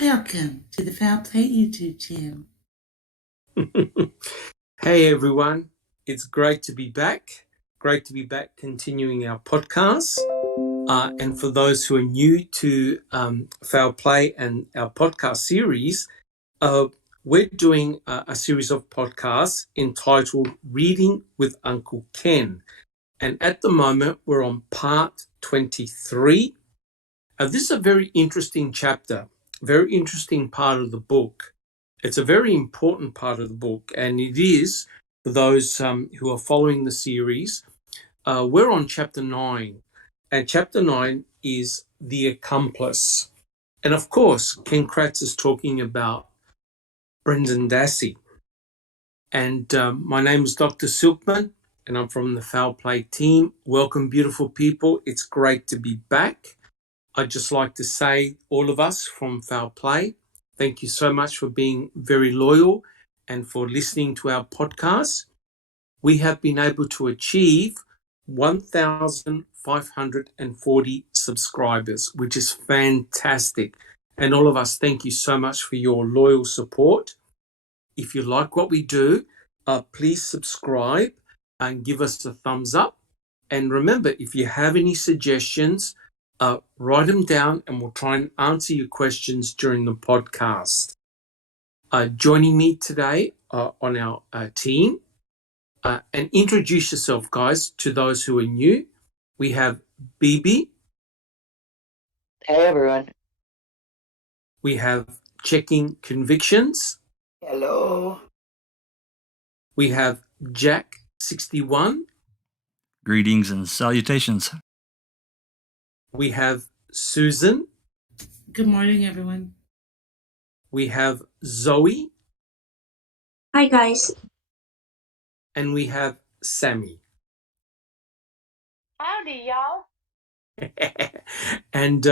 Welcome to the Foul Play YouTube channel. Hey everyone, it's great to be back. Great to be back continuing our podcast. And for those who are new to Foul Play and our podcast series, we're doing a series of podcasts entitled Reading with Uncle Ken. And at the moment, we're on part 23. This is a very interesting chapter, very interesting part of the book. It's a very important part of the book, and it is, for those who are following the series, we're on chapter 9, and chapter 9 is The Accomplice. And of course, Ken Kratz is talking about Brendan Dassey. And my name is Dr. Silkman, and I'm from the Foul Play team. Welcome, beautiful people. It's great to be back. I'd just like to say, all of us from Foul Play, thank you so much for being very loyal and for listening to our podcast. We have been able to achieve 1,540 subscribers, which is fantastic. And all of us, thank you so much for your loyal support. If you like what we do, please subscribe and give us a thumbs up. And remember, if you have any suggestions, write them down and we'll try and answer your questions during the podcast. Joining me today on our team, and introduce yourself, guys, to those who are new. We have Bibi. Hey, everyone. We have Checking Convictions. Hello. We have Jack61. Greetings and salutations. We have Susan. Good morning, everyone. We have Zoe. Hi, guys. And we have Sammy. Howdy, y'all. And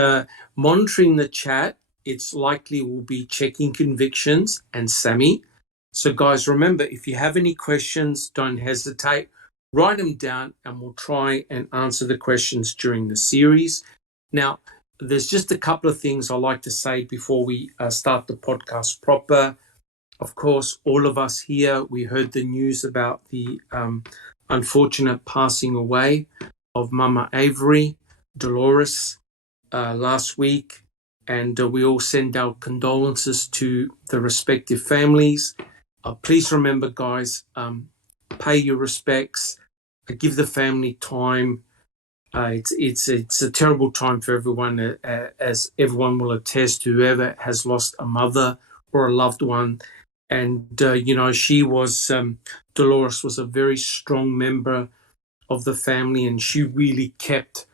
monitoring the chat, it's likely will be Checking Convictions and Sammy. So, guys, remember, if you have any questions, don't hesitate. Write them down and we'll try and answer the questions during the series. Now, there's just a couple of things I like to say before we start the podcast proper. Of course, all of us here, we heard the news about the unfortunate passing away of Mama Avery, Dolores, last week. And we all send our condolences to the respective families. Please remember, guys, pay your respects, give the family time. It's a terrible time for everyone, as everyone will attest, whoever has lost a mother or a loved one. And, she was, Dolores was a very strong member of the family, and she really kept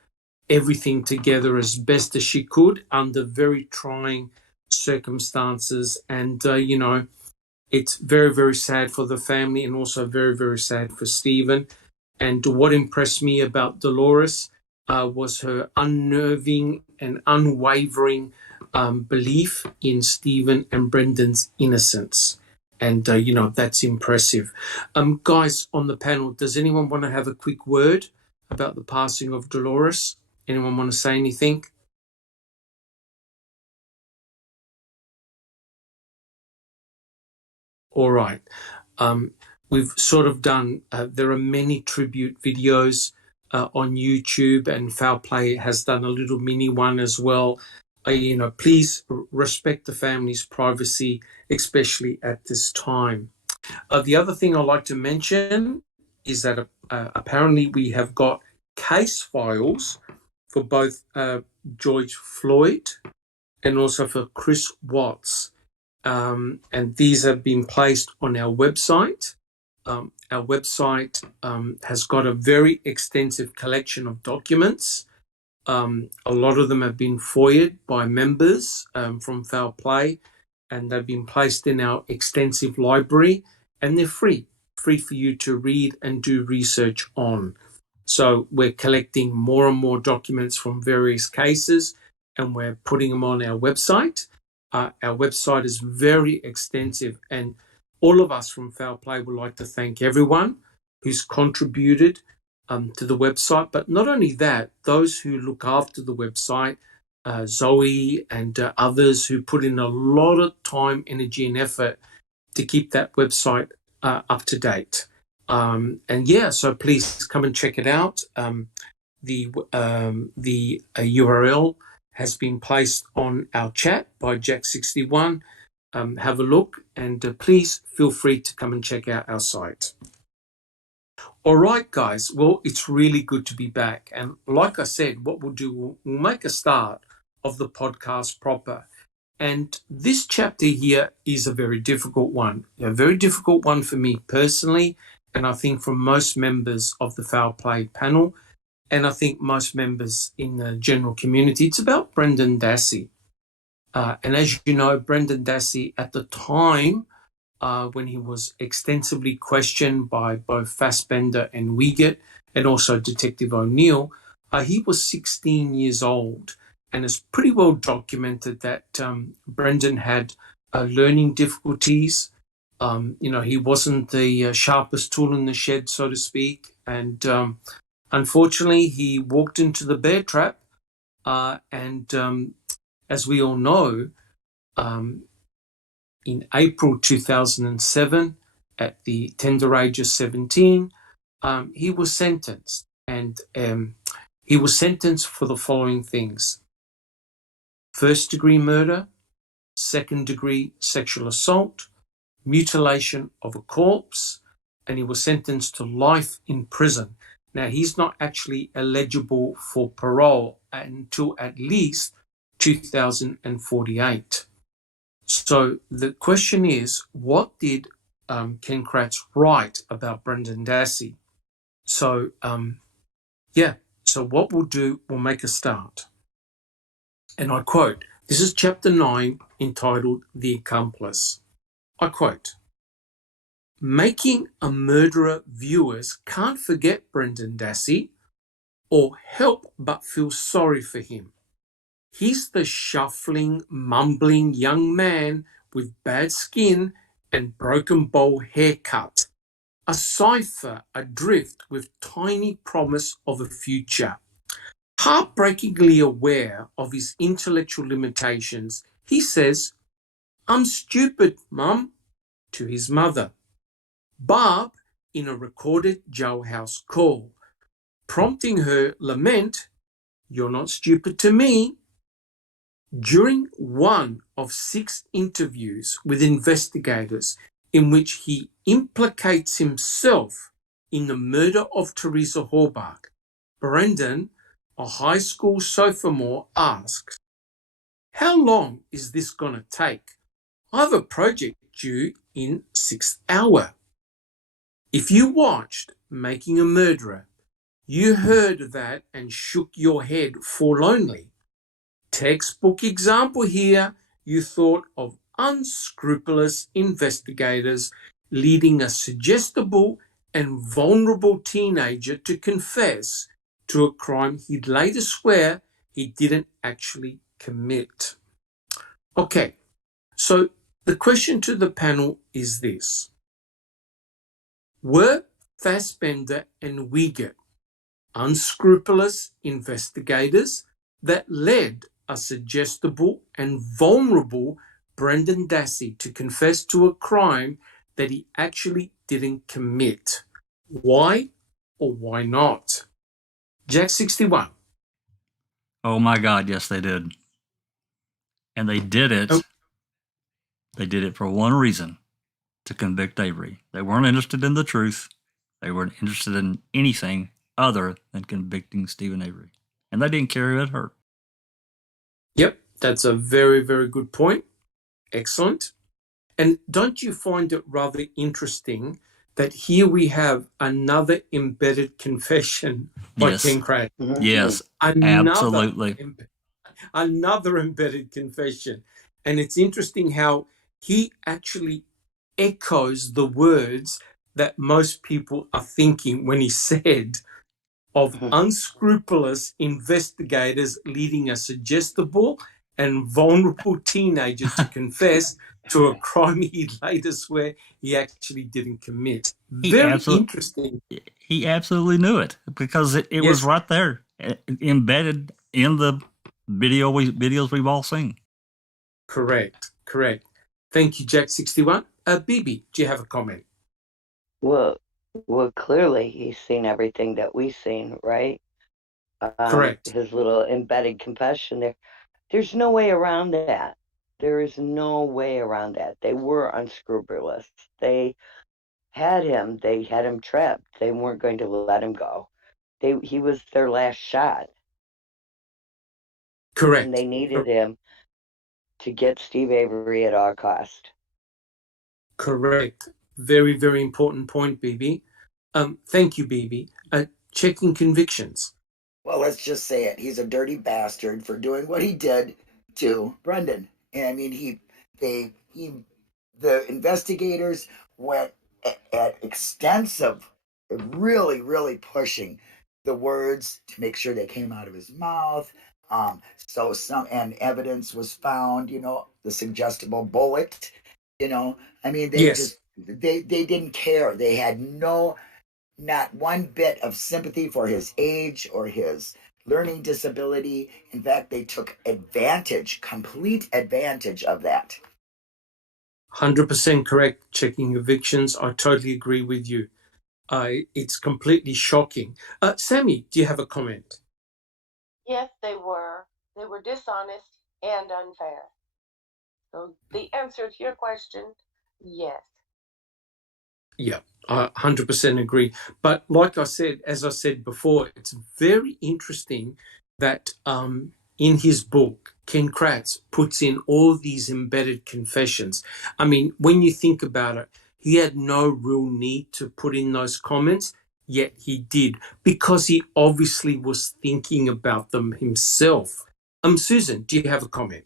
everything together as best as she could under very trying circumstances. And, it's very, very sad for the family and also very, very sad for Stephen. And what impressed me about Dolores was her unnerving and unwavering belief in Stephen and Brendan's innocence. And, that's impressive. Guys on the panel, does anyone want to have a quick word about the passing of Dolores? Anyone want to say anything? All right. We've sort of done, there are many tribute videos on YouTube, and Foul Play has done a little mini one as well. Please respect the family's privacy, especially at this time. The other thing I'd like to mention is that apparently we have got case files for both George Floyd and also for Chris Watts. And these have been placed on our website. Our website has got a very extensive collection of documents. A lot of them have been FOIA'd by members from Foul Play, and they've been placed in our extensive library, and they're free for you to read and do research on. So we're collecting more and more documents from various cases, and we're putting them on our website. Our website is very extensive, and all of us from Foul Play would like to thank everyone who's contributed to the website. But not only that, those who look after the website, Zoe and others who put in a lot of time, energy, and effort to keep that website up to date. So please come and check it out. The URL has been placed on our chat by Jack61. Have a look and please feel free to come and check out our site. All right, guys. Well, it's really good to be back. And like I said, what we'll do, we'll make a start of the podcast proper. And this chapter here is a very difficult one, for me personally, and I think for most members of the Foul Play panel, and I think most members in the general community. It's about Brendan Dassey. And as you know, Brendan Dassey at the time, when he was extensively questioned by both Fassbender and Wiegert, and also Detective O'Neill, he was 16 years old. And it's pretty well documented that Brendan had learning difficulties. He wasn't the sharpest tool in the shed, so to speak. And unfortunately, he walked into the bear trap. As we all know, in April 2007, at the tender age of 17, he was sentenced. And he was sentenced for the following things: first-degree murder, second-degree sexual assault, mutilation of a corpse, and he was sentenced to life in prison. Now, he's not actually eligible for parole until at least 2048. So the question is, what did Ken Kratz write about Brendan Dassey? So what we'll do, we'll make a start. And I quote, this is chapter 9, entitled The Accomplice. I quote, "Making a Murderer viewers can't forget Brendan Dassey or help but feel sorry for him. He's the shuffling, mumbling young man with bad skin and broken bowl haircut, a cipher adrift with tiny promise of a future. Heartbreakingly aware of his intellectual limitations, he says, 'I'm stupid, Mum,' to his mother. Barb, in a recorded jailhouse call, prompting her lament, 'You're not stupid to me.' During one of 6 interviews with investigators in which he implicates himself in the murder of Teresa Horbach, Brendan, a high school sophomore, asks, 'How long is this going to take? I have a project due in 6th hour.' If you watched Making a Murderer, you heard that and shook your head forlornly. Textbook example here, you thought of unscrupulous investigators leading a suggestible and vulnerable teenager to confess to a crime he'd later swear he didn't actually commit." Okay, so the question to the panel is this: were Fassbender and Wiegert unscrupulous investigators that led a suggestible and vulnerable Brendan Dassey to confess to a crime that he actually didn't commit? Why or why not? Jack61. Oh my God, yes, they did. And they did it. Oh. They did it for one reason: to convict Avery. They weren't interested in the truth. They weren't interested in anything other than convicting Stephen Avery. And they didn't care who it hurt. Yep, that's a very, very good point. Excellent. And don't you find it rather interesting that here we have another embedded confession by Yes. Ken Kratz? Yes, absolutely. Another embedded confession. And it's interesting how he actually echoes the words that most people are thinking when he said of unscrupulous investigators leading a suggestible and vulnerable teenager to confess to a crime he'd later swear he actually didn't commit. Very interesting. He absolutely knew it because it was right there, embedded in the videos we've all seen. Correct. Thank you, Jack61. Bibi, do you have a comment? Well, clearly he's seen everything that we've seen, right? Correct. His little embedded confession there. There's no way around that. There is no way around that. They were unscrupulous. They had him. They had him trapped. They weren't going to let him go. He was their last shot. Correct. And they needed him to get Steve Avery at all cost. Correct. Very, very important point, Bibi. Thank you, Bibi. Checking convictions. Well, let's just say it. He's a dirty bastard for doing what he did to Brendan. And I mean, the investigators went at extensive, really, really pushing the words to make sure they came out of his mouth. So and evidence was found, the suggestible bullet, I mean, they didn't care. They had not one bit of sympathy for his age or his learning disability. In fact, they took complete advantage of that. 100% correct, checking evictions. I totally agree with you. It's completely shocking. Sammy, do you have a comment? Yes, they were. They were dishonest and unfair. So the answer to your question, yes. Yeah, I 100% agree. But like I said, as I said before, it's very interesting that in his book, Ken Kratz puts in all these embedded confessions. I mean, when you think about it, he had no real need to put in those comments, yet he did, because he obviously was thinking about them himself. Susan, do you have a comment?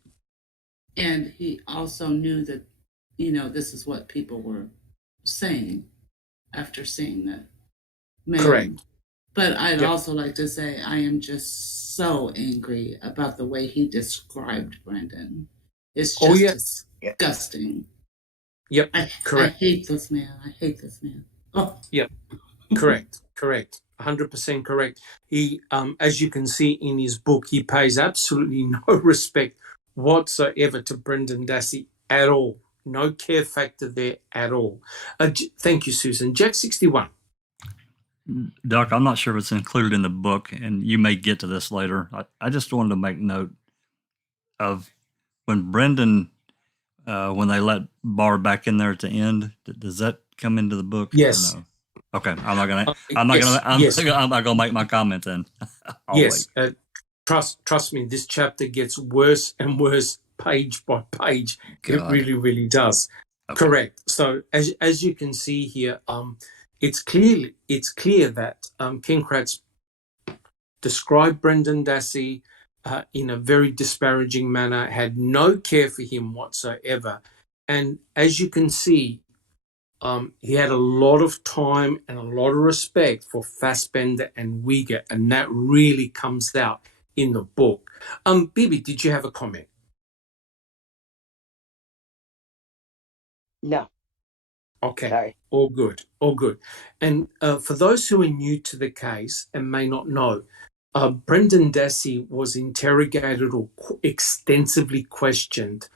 And he also knew that, this is what people were saying after seeing the man. Correct. But I'd also like to say I am just so angry about the way he described Brendan. It's just disgusting. Yep, correct. I hate this man. Oh. Yep, correct. 100% correct. He, as you can see in his book, he pays absolutely no respect whatsoever to Brendan Dassey at all. No care factor there at all. Thank you, Susan. Jack61. Doc, I'm not sure if it's included in the book, and you may get to this later. I just wanted to make note of when Brendan, when they let Barr back in there at the end. Does that come into the book? Yes. Or no? Okay, I'm not gonna make my comment then. Yes. Trust me, this chapter gets worse and worse page by page. God. It really, really does. Okay. Correct. So as you can see here, it's clear that Ken Kratz described Brendan Dassey in a very disparaging manner, had no care for him whatsoever. And as you can see, he had a lot of time and a lot of respect for Fassbender and Uyghur, and that really comes out in the book. Bibi, did you have a comment? No. Okay. Sorry. All good. And for those who are new to the case and may not know, Brendan Dassey was interrogated or extensively questioned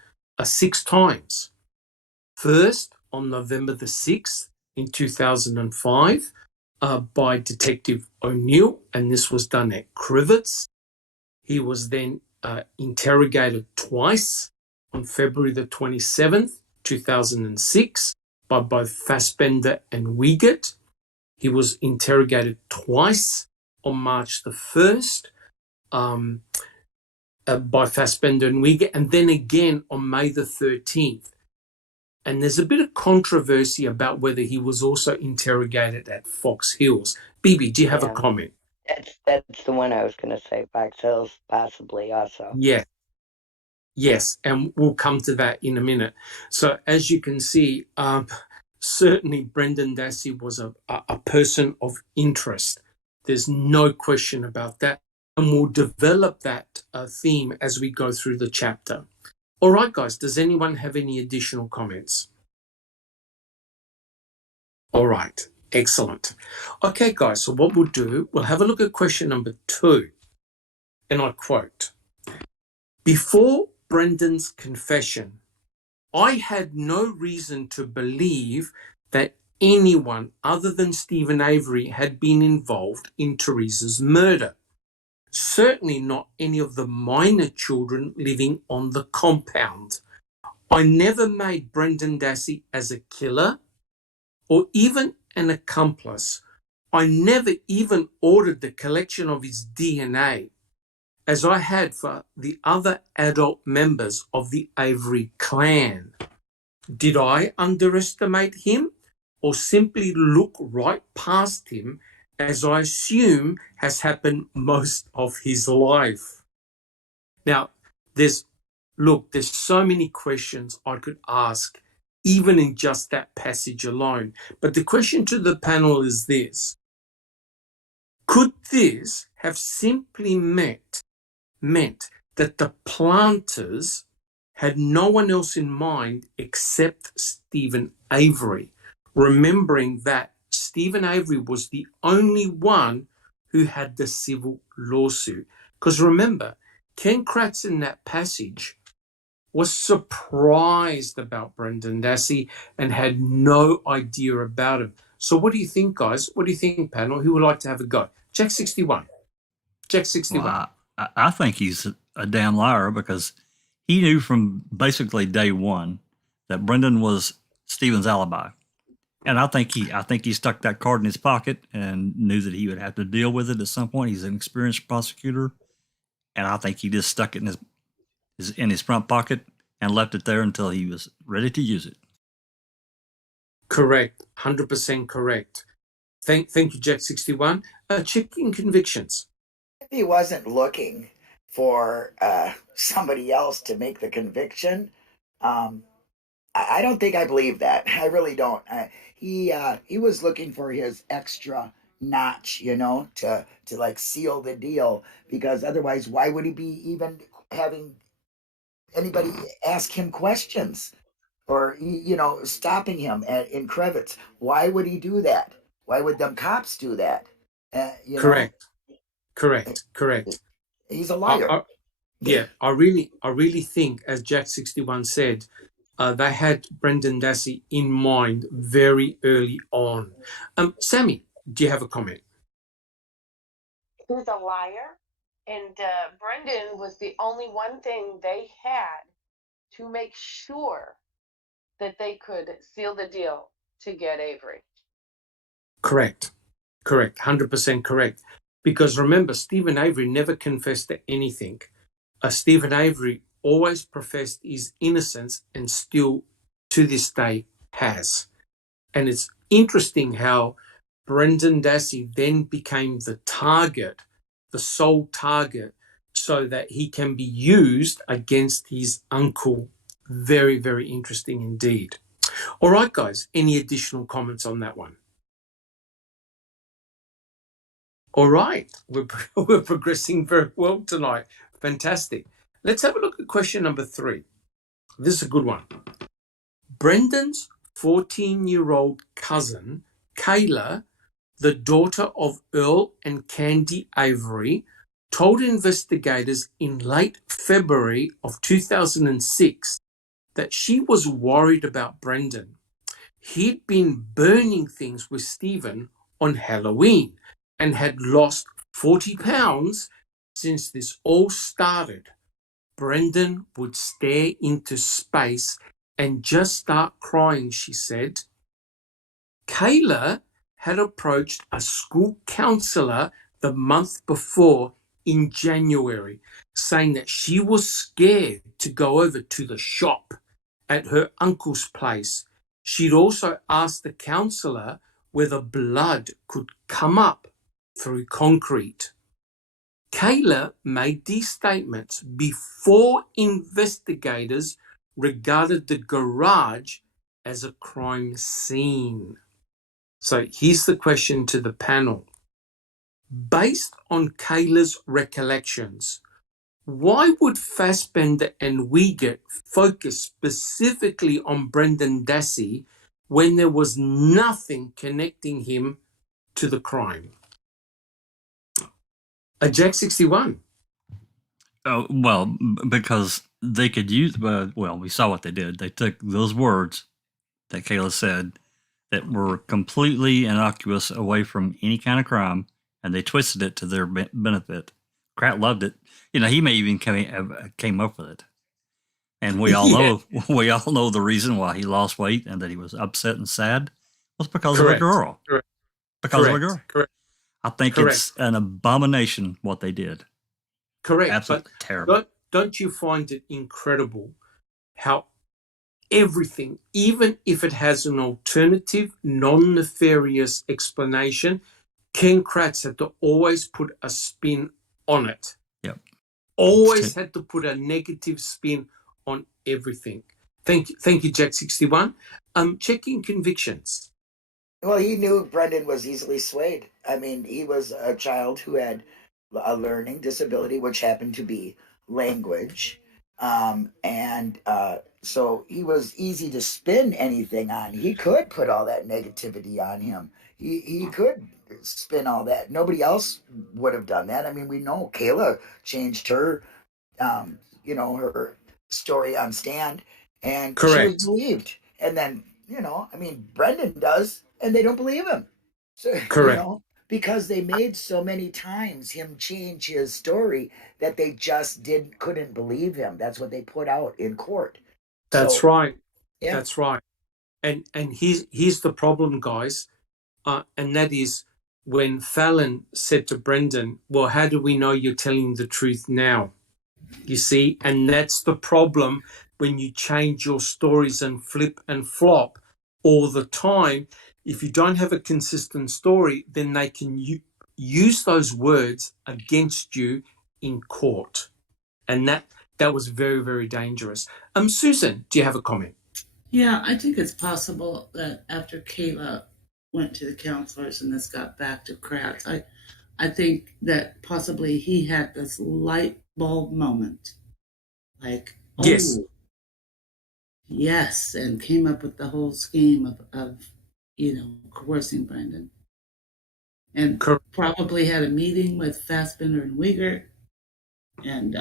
6 times. First, on November the 6th in 2005 by Detective O'Neill, and this was done at Crivets. He was then interrogated twice on February the 27th, 2006 by both Fassbender and Uyghur. He was interrogated twice on March the 1st by Fassbender and Uyghur, and then again on May the 13th. And there's a bit of controversy about whether he was also interrogated at Fox Hills. Bibi, do you have a comment? That's the one I was going to say. Fox Hills, possibly also. Yeah. Yes, and we'll come to that in a minute. So as you can see, certainly Brendan Dassey was a person of interest. There's no question about that. And we'll develop that theme as we go through the chapter. All right, guys, does anyone have any additional comments? All right, excellent. Okay, guys, so what we'll do, we'll have a look at question number 2. And I quote, Before Brendan's confession, I had no reason to believe that anyone other than Stephen Avery had been involved in Teresa's murder. Certainly not any of the minor children living on the compound. I never made Brendan Dassey as a killer or even an accomplice. I never even ordered the collection of his DNA, as I had for the other adult members of the Avery clan. Did I underestimate him or simply look right past him, as I assume has happened most of his life? Now, there's so many questions I could ask, even in just that passage alone. But the question to the panel is this: could this have simply meant that the planters had no one else in mind except Stephen Avery, remembering that Stephen Avery was the only one who had the civil lawsuit? Because remember, Ken Kratz in that passage was surprised about Brendan Dassey and had no idea about him. So what do you think, guys? What do you think, panel? Who would like to have a go? Jack 61. Jack 61. Well, I think he's a damn liar, because he knew from basically day one that Brendan was Stephen's alibi. And I think he stuck that card in his pocket and knew that he would have to deal with it at some point. He's an experienced prosecutor, and I think he just stuck it in his front pocket and left it there until he was ready to use it. Correct, 100% correct. Thank you, Jack 61. Checking convictions. If he wasn't looking for somebody else to make the conviction, I don't think I believe that. I really don't. He was looking for his extra notch, to like seal the deal, because otherwise, why would he be even having anybody ask him questions or stopping him in Krevitz? Why would he do that? Why would them cops do that? Correct. He's a liar. I really think, as Jack 61 said, they had Brendan Dassey in mind very early on. Sammy, do you have a comment? He's a liar, and Brendan was the only one thing they had to make sure that they could seal the deal to get Avery. Correct, 100% correct. Because remember, Stephen Avery never confessed to anything. Stephen Avery always professed his innocence and still to this day has. And it's interesting how Brendan Dassey then became the target, the sole target, so that he can be used against his uncle. Very, very interesting indeed. All right, guys, any additional comments on that one? All right, we're progressing very well tonight. Fantastic. Let's have a look at question number 3. This is a good one. Brendan's 14-year-old cousin, Kayla, the daughter of Earl and Candy Avery, told investigators in late February of 2006 that she was worried about Brendan. He'd been burning things with Stephen on Halloween and had lost 40 pounds since this all started. Brendan would stare into space and just start crying, she said. Kayla had approached a school counselor the month before in January, saying that she was scared to go over to the shop at her uncle's place. She'd also asked the counselor whether blood could come up through concrete. Kayla made these statements before investigators regarded the garage as a crime scene. So here's the question to the panel. Based on Kayla's recollections, why would Fassbender and Wiegert focus specifically on Brendan Dassey when there was nothing connecting him to the crime? Jack 61. Oh, well, because they could use, well, we saw what they did. They took those words that Kayla said that were completely innocuous away from any kind of crime, and they twisted it to their benefit. Pratt loved it. He may even came up with it. And we all know the reason why he lost weight and that he was upset and sad was because of a girl. Correct. Because of a girl. Correct. I think it's an abomination what they did. Correct. Absolutely terrible. Don't you find it incredible how everything, even if it has an alternative, non-nefarious explanation, Ken Kratz had to always put a spin on it. Yep. Always had to put a negative spin on everything. Thank you, Jack 61. Checking convictions. Well, he knew Brendan was easily swayed. I mean, he was a child who had a learning disability, which happened to be language. So he was easy to spin anything on. He could put all that negativity on him. He could spin all that. Nobody else would have done that. I mean, we know Kayla changed her, her story on stand, and she was believed. And then, Brendan does, and they don't believe him. So, Correct. Because they made so many times him change his story that they just couldn't believe him. That's what they put out in court. That's right. Yeah. That's right. And here's the problem, guys, and that is when Fallon said to Brendan, "Well, how do we know you're telling the truth now?" You see, and that's the problem when you change your stories and flip and flop all the time. If you don't have a consistent story, then they can use those words against you in court. And that was very, very dangerous. Susan, do you have a comment? Yeah, I think it's possible that after Kayla went to the counselors and this got back to Kratz, I think that possibly he had this light bulb moment. Like, yes, and came up with the whole scheme of coercing Brendan. And probably had a meeting with Fassbender and Uyghur and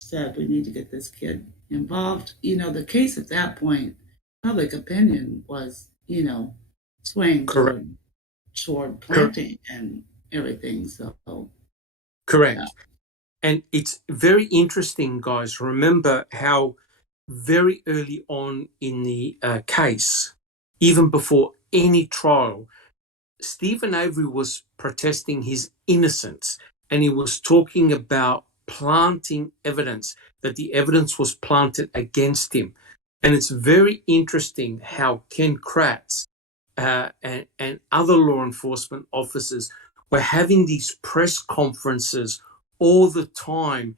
said, we need to get this kid involved. The case at that point, public opinion was, swaying toward planting and everything. So correct. Yeah. And it's very interesting, guys. Remember how very early on in the case, even before any trial, Stephen Avery was protesting his innocence, and he was talking about planting evidence, that the evidence was planted against him. And it's very interesting how Ken Kratz and other law enforcement officers were having these press conferences all the time,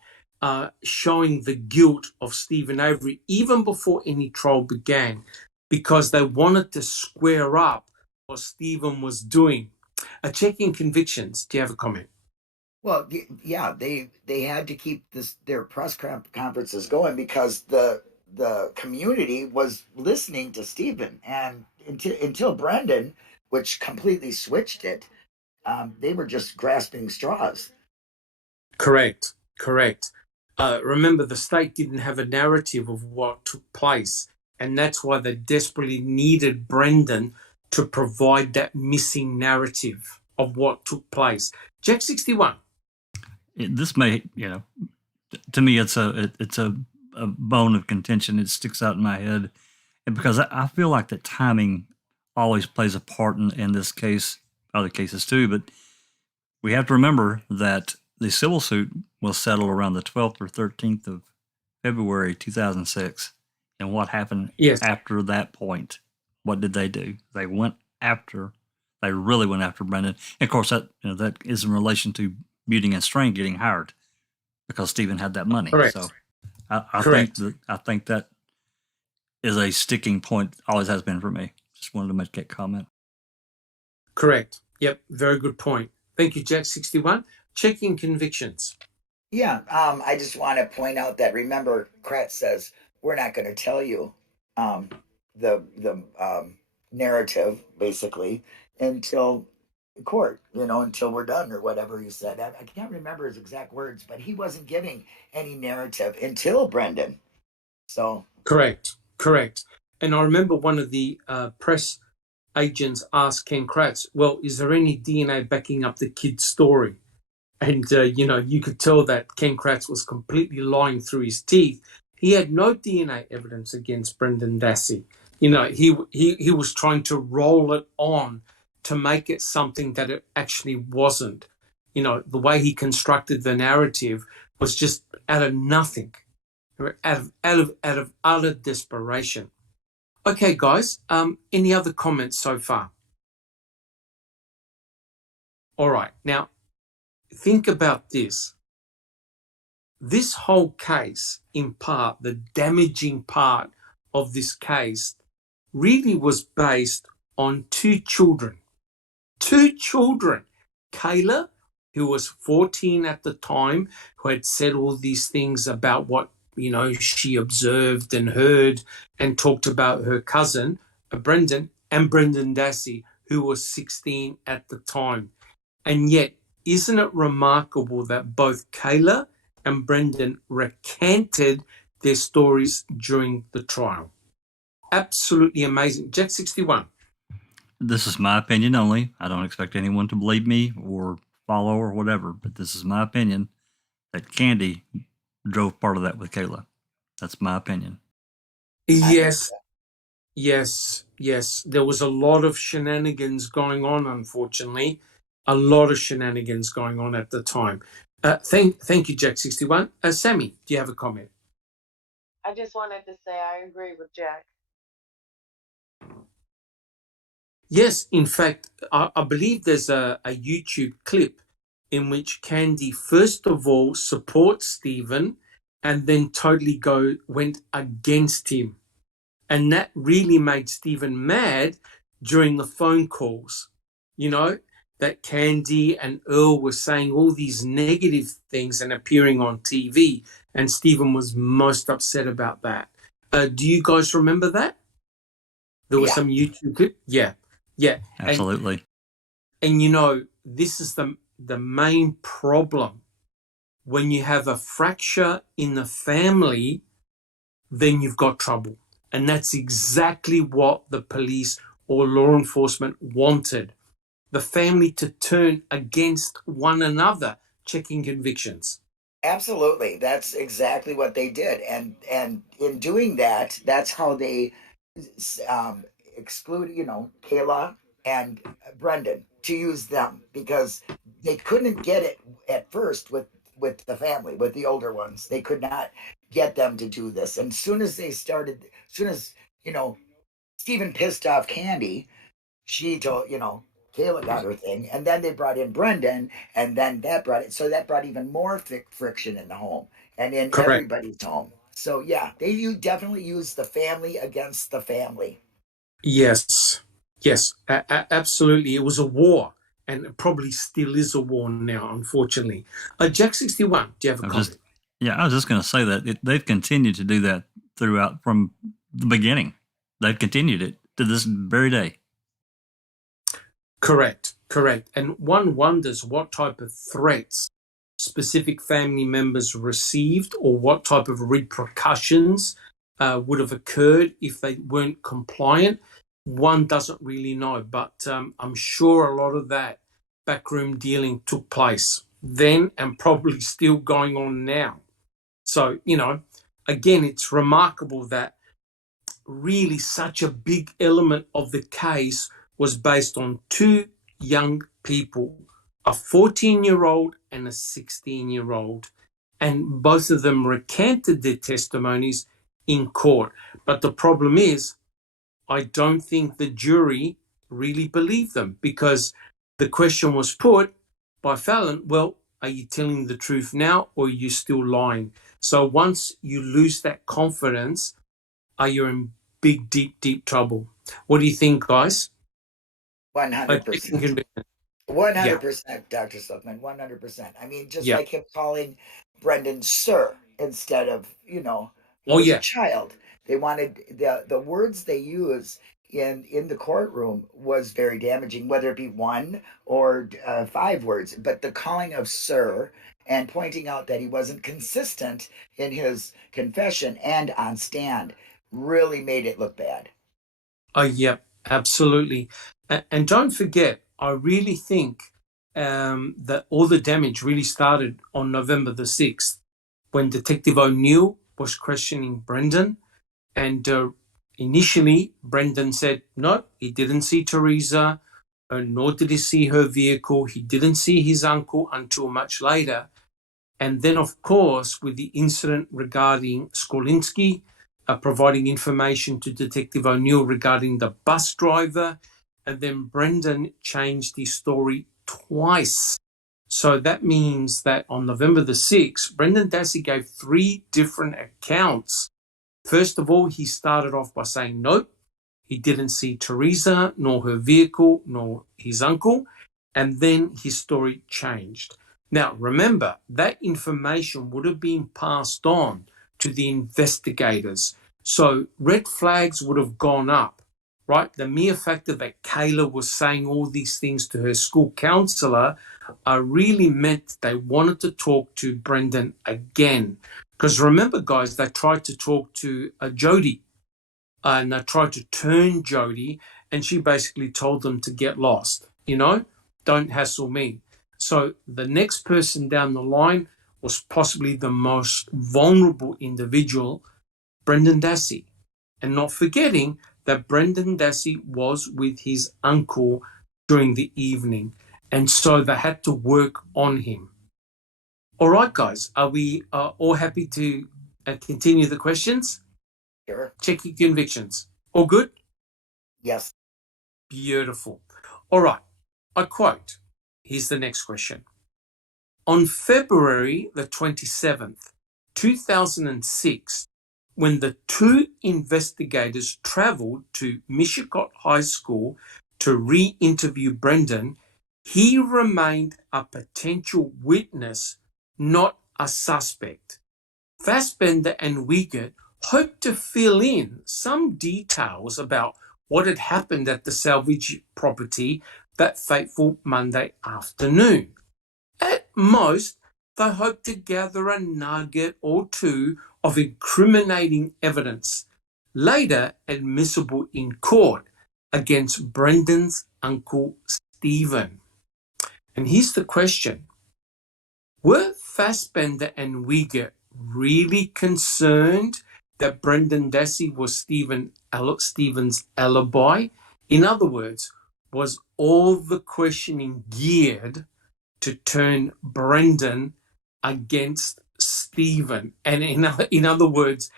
showing the guilt of Stephen Avery, even before any trial began, because they wanted to square up what Stephen was doing. Checking convictions. Do you have a comment? Well, yeah, they had to keep their press conferences going because the community was listening to Stephen, and until Brendan, which completely switched it, they were just grasping straws. Correct. Remember, the state didn't have a narrative of what took place, and that's why they desperately needed Brendan to provide that missing narrative of what took place. Jack 61. This may, to me, it's a bone of contention. It sticks out in my head, and because I feel like that timing always plays a part in this case, other cases too. But we have to remember that the civil suit was settled around the 12th or 13th of February 2006, and what happened after that point? What did they do? They really went after Brendan. And of course, that is in relation to Muting and Strain getting hired because Stephen had that money. Correct. So I think that is a sticking point. Always has been for me. Just wanted to make that comment. Correct. Yep. Very good point. Thank you, Jack 61. Checking convictions. Yeah. I just want to point out that remember, Kratz says we're not going to tell you the narrative basically until court, until we're done or whatever he said. I can't remember his exact words, but he wasn't giving any narrative until Brendan. So Correct. And I remember one of the press agents asked Ken Kratz, well, is there any DNA backing up the kid's story? And, you could tell that Ken Kratz was completely lying through his teeth. He had no DNA evidence against Brendan Dassey. He was trying to roll it on to make it something that it actually wasn't. The way he constructed the narrative was just out of nothing, out of utter desperation. Okay, guys, any other comments so far? All right, now think about this. This whole case, in part, the damaging part of this case, really was based on two children. Kayla, who was 14 at the time, who had said all these things about what, she observed and heard and talked about her cousin, Brendan, and Brendan Dassey, who was 16 at the time. And yet, isn't it remarkable that both Kayla and Brendan recanted their stories during the trial? Absolutely amazing. Jack 61. This is my opinion only. I don't expect anyone to believe me or follow or whatever, but this is my opinion that Candy drove part of that with Kayla. That's my opinion. Yes. There was a lot of shenanigans going on, unfortunately. A lot of shenanigans going on at the time. Thank you, Jack 61. Sammy, do you have a comment? I just wanted to say I agree with Jack. Yes, in fact, I believe there's a YouTube clip in which Candy first of all supports Stephen and then totally went against him. And that really made Stephen mad during the phone calls, that Candy and Earl were saying all these negative things and appearing on TV. And Stephen was most upset about that. Do you guys remember that? There was some YouTube clip? Yeah. Absolutely. And this is the main problem. When you have a fracture in the family, then you've got trouble. And that's exactly what the police or law enforcement wanted. The family to turn against one another, checking convictions. absolutely, that's exactly what they did, and in doing that, that's how they excluded, Kayla and Brendan, to use them, because they couldn't get it at first with the family, with the older ones. They could not get them to do this. And soon as Stephen pissed off Candy, she told, Kayla got her thing, and then they brought in Brendan, and then that brought even more friction in the home and in Correct. everybody's home. So yeah, you definitely use the family against the family. Yes, absolutely. It was a war, and it probably still is a war now, unfortunately. Jack 61, do you have a comment? I was just going to say that they've continued to do that throughout from the beginning. They've continued it to this very day. Correct. And one wonders what type of threats specific family members received or what type of repercussions would have occurred if they weren't compliant. One doesn't really know, but I'm sure a lot of that backroom dealing took place then and probably still going on now. So, again, it's remarkable that really such a big element of the case was based on two young people, a 14-year-old and a 16-year-old, and both of them recanted their testimonies in court. But the problem is, I don't think the jury really believed them, because the question was put by Fallon, well, are you telling the truth now or are you still lying? So once you lose that confidence, you're in big, deep trouble. What do you think, guys? 100%. 100%, Dr. Silkman, 100%. I mean, just like him calling Brendan sir instead of, he was a child. They wanted the words they use in the courtroom was very damaging, whether it be 1 or 5 words. But the calling of sir and pointing out that he wasn't consistent in his confession and on stand really made it look bad. Oh, yep, absolutely. And don't forget, I really think that all the damage really started on November the 6th when Detective O'Neill was questioning Brendan. And initially, Brendan said, no, he didn't see Teresa, nor did he see her vehicle. He didn't see his uncle until much later. And then, of course, with the incident regarding Skolinski, providing information to Detective O'Neill regarding the bus driver, and then Brendan changed his story twice. So that means that on November the 6th, Brendan Dassey gave 3 different accounts. First of all, he started off by saying, nope, he didn't see Teresa, nor her vehicle, nor his uncle. And then his story changed. Now, remember, that information would have been passed on to the investigators. So red flags would have gone up, right? The mere fact that Kayla was saying all these things to her school counselor really meant they wanted to talk to Brendan again. Because remember, guys, they tried to talk to Jody and they tried to turn Jody, and she basically told them to get lost, don't hassle me. So the next person down the line was possibly the most vulnerable individual, Brendan Dassey. And not forgetting that Brendan Dassey was with his uncle during the evening. And so they had to work on him. All right, guys, are we all happy to continue the questions? Sure. Check your convictions. All good? Yes. Beautiful. All right. I quote. Here's the next question. On February the 27th, 2006, when the 2 investigators traveled to Mishicot High School to re-interview Brendan, he remained a potential witness, not a suspect. Fassbender and Wiegert hoped to fill in some details about what had happened at the salvage property that fateful Monday afternoon. At most, they hoped to gather a nugget or 2 of incriminating evidence, later admissible in court against Brendan's uncle Stephen. And here's the question. Were Fassbender and Wiegert really concerned that Brendan Dassey was Stephen's alibi? In other words, was all the questioning geared to turn Brendan against Stephen? And in other words,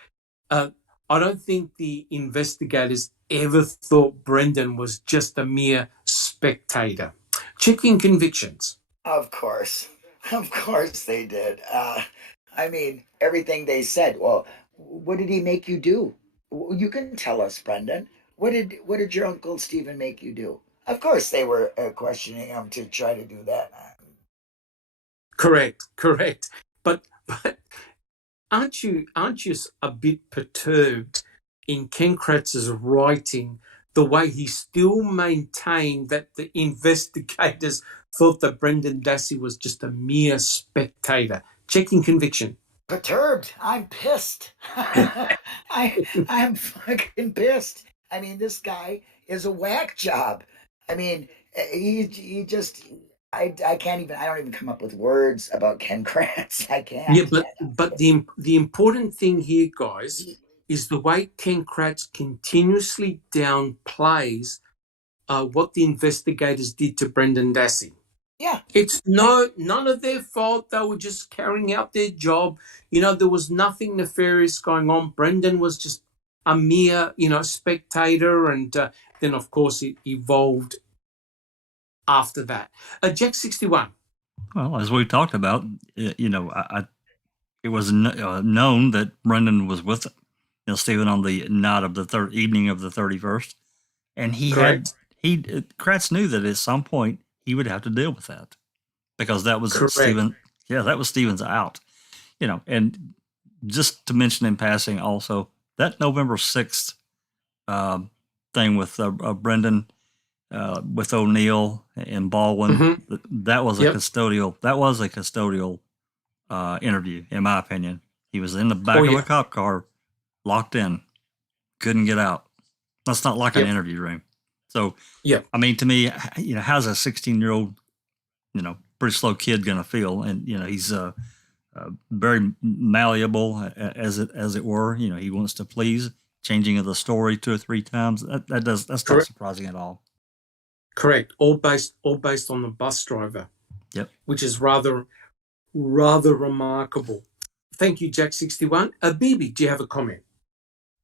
I don't think the investigators ever thought Brendan was just a mere spectator. Checking convictions. Of course. Of course they did. I mean, everything they said. Well, what did he make you do? You can tell us, Brendan. What did your Uncle Stephen make you do? Of course they were questioning him to try to do that. Correct. But aren't you a bit perturbed in Ken Kratz's writing, the way he still maintained that the investigators thought that Brendan Dassey was just a mere spectator? Checking conviction. Perturbed. I'm pissed. I'm fucking pissed. I mean, this guy is a whack job. I mean, he just I can't even, I don't even come up with words about Ken Kratz. I can't. Yeah, but the important thing here, guys, is the way Ken Kratz continuously downplays what the investigators did to Brendan Dassey. Yeah. It's none of their fault. They were just carrying out their job. There was nothing nefarious going on. Brendan was just a mere, spectator. And then, of course, it evolved after that. Jack 61. Well, as we talked about, it was known that Brendan was with Stephen on the night of the evening of the 31st, and Kratz knew that at some point he would have to deal with that because that was Stephen. Yeah, that was Stephen's out. And just to mention in passing, also that November 6th thing with Brendan with O'Neill and Baldwin. Mm-hmm. That was a custodial. That was a custodial interview, in my opinion. He was in the back of a cop car, locked in, couldn't get out. That's not like an interview room. So, I mean, to me, how's a 16-year-old, pretty slow kid going to feel? And he's very malleable, as it were. He wants to please. Changing of the story 2 or 3 times. That's not surprising at all. Correct. All based on the bus driver. Yep. Which is rather remarkable. Thank you, Jack61. Bibi, do you have a comment?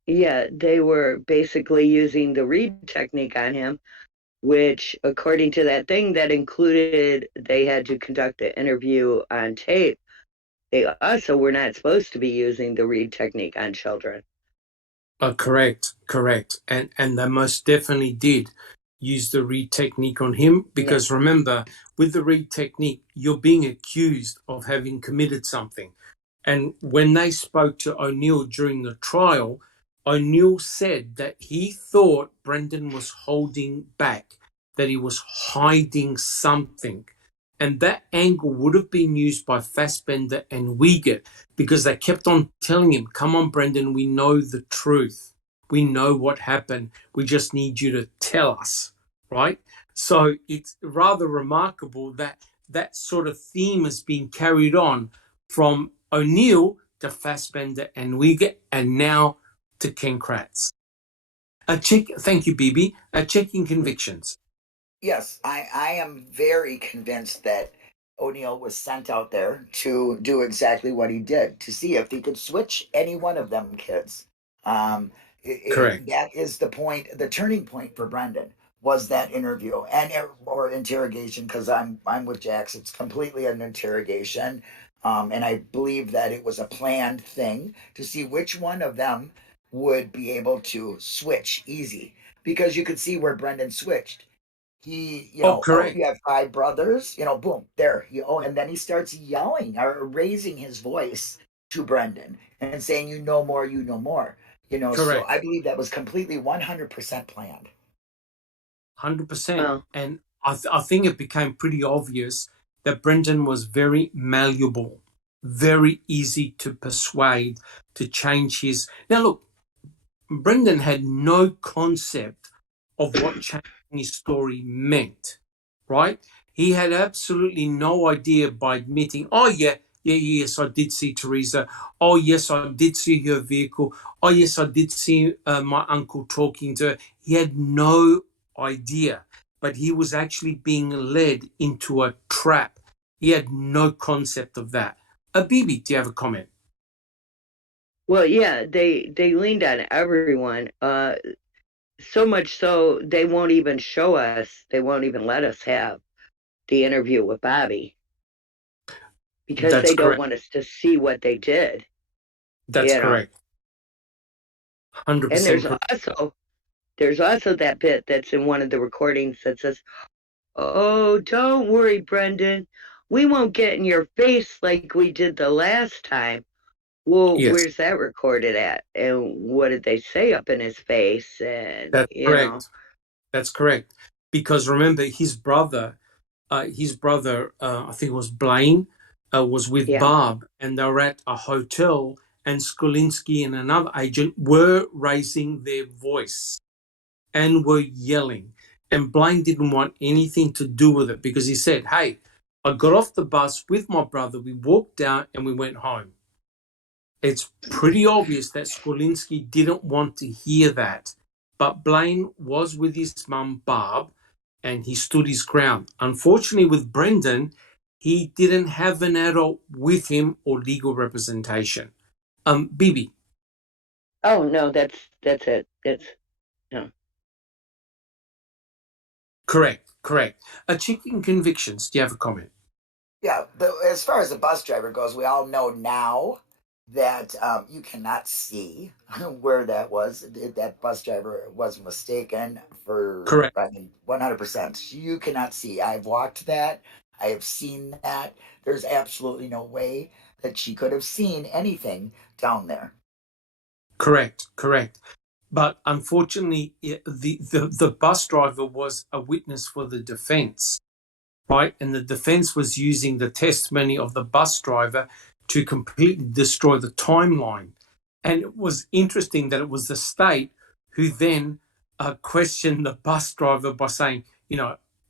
Yeah, they were basically using the read technique on him, which, according to that thing, that included they had to conduct the interview on tape. They also were not supposed to be using the read technique on children. Correct. And they most definitely did use the read technique on him, because remember, with the read technique, you're being accused of having committed something. And when they spoke to O'Neill during the trial, O'Neill said that he thought Brendan was holding back, that he was hiding something. And that angle would have been used by Fassbender and Wiegert, because they kept on telling him, come on, Brendan, we know the truth. We know what happened. We just need you to tell us, right? So it's rather remarkable that that sort of theme has been carried on from O'Neill to Fassbender and Wiegert, and now to Ken Kratz. Thank you, Bibi. Checking convictions. Yes, I am very convinced that O'Neill was sent out there to do exactly what he did, to see if he could switch any one of them kids. Correct. That is the point. The turning point for Brendan was that interview or interrogation, because I'm with Jax. It's completely an interrogation, and I believe that it was a planned thing to see which one of them would be able to switch easy, because you could see where Brendan switched. He, correct. You have 5 brothers, boom, there. And then he starts yelling or raising his voice to Brendan and saying, you know more, you know more. Correct. So I believe that was completely 100% planned. 100%. And I think it became pretty obvious that Brendan was very malleable, very easy to persuade to change his. Now, look, Brendan had no concept of what changing his story meant, right? He had absolutely no idea by admitting, oh, yes, I did see Teresa. Oh, yes, I did see her vehicle. Oh, yes, I did see my uncle talking to her. He had no idea, but he was actually being led into a trap. He had no concept of that. Bibi, do you have a comment? Well, yeah, they leaned on everyone. So much so they won't even show us. They won't even let us have the interview with Bobby, because That's they don't correct. want us to see what they did. That's correct. 100%. And there's also that bit that's in one of the recordings that says, "Oh, don't worry, Brendan. We won't get in your face like we did the last time." Well, Yes. where's that recorded at? And what did they say up in his face? And That's correct. That's correct. Because remember, his brother, I think it was Blaine, was with Bob, and they were at a hotel, and Skolinski and another agent were raising their voice and were yelling. And Blaine didn't want anything to do with it, because he said, hey, I got off the bus with my brother, we walked out and we went home. It's pretty obvious that Skolinski didn't want to hear that. But Blaine was with his mum, Barb, and he stood his ground. Unfortunately, with Brendan, he didn't have an adult with him or legal representation. Bibi. Oh, no, that's it. It's, no. Correct. Checking convictions. Do you have a comment? Yeah, as far as the bus driver goes, we all know now that you cannot see where that was. That bus driver was mistaken for. Correct. I mean, 100%. You cannot see. I've walked that. I have seen that. There's absolutely no way that she could have seen anything down there. Correct. But unfortunately, the bus driver was a witness for the defense, right? And the defense was using the testimony of the bus driver to completely destroy the timeline. And it was interesting that it was the state who then questioned the bus driver by saying,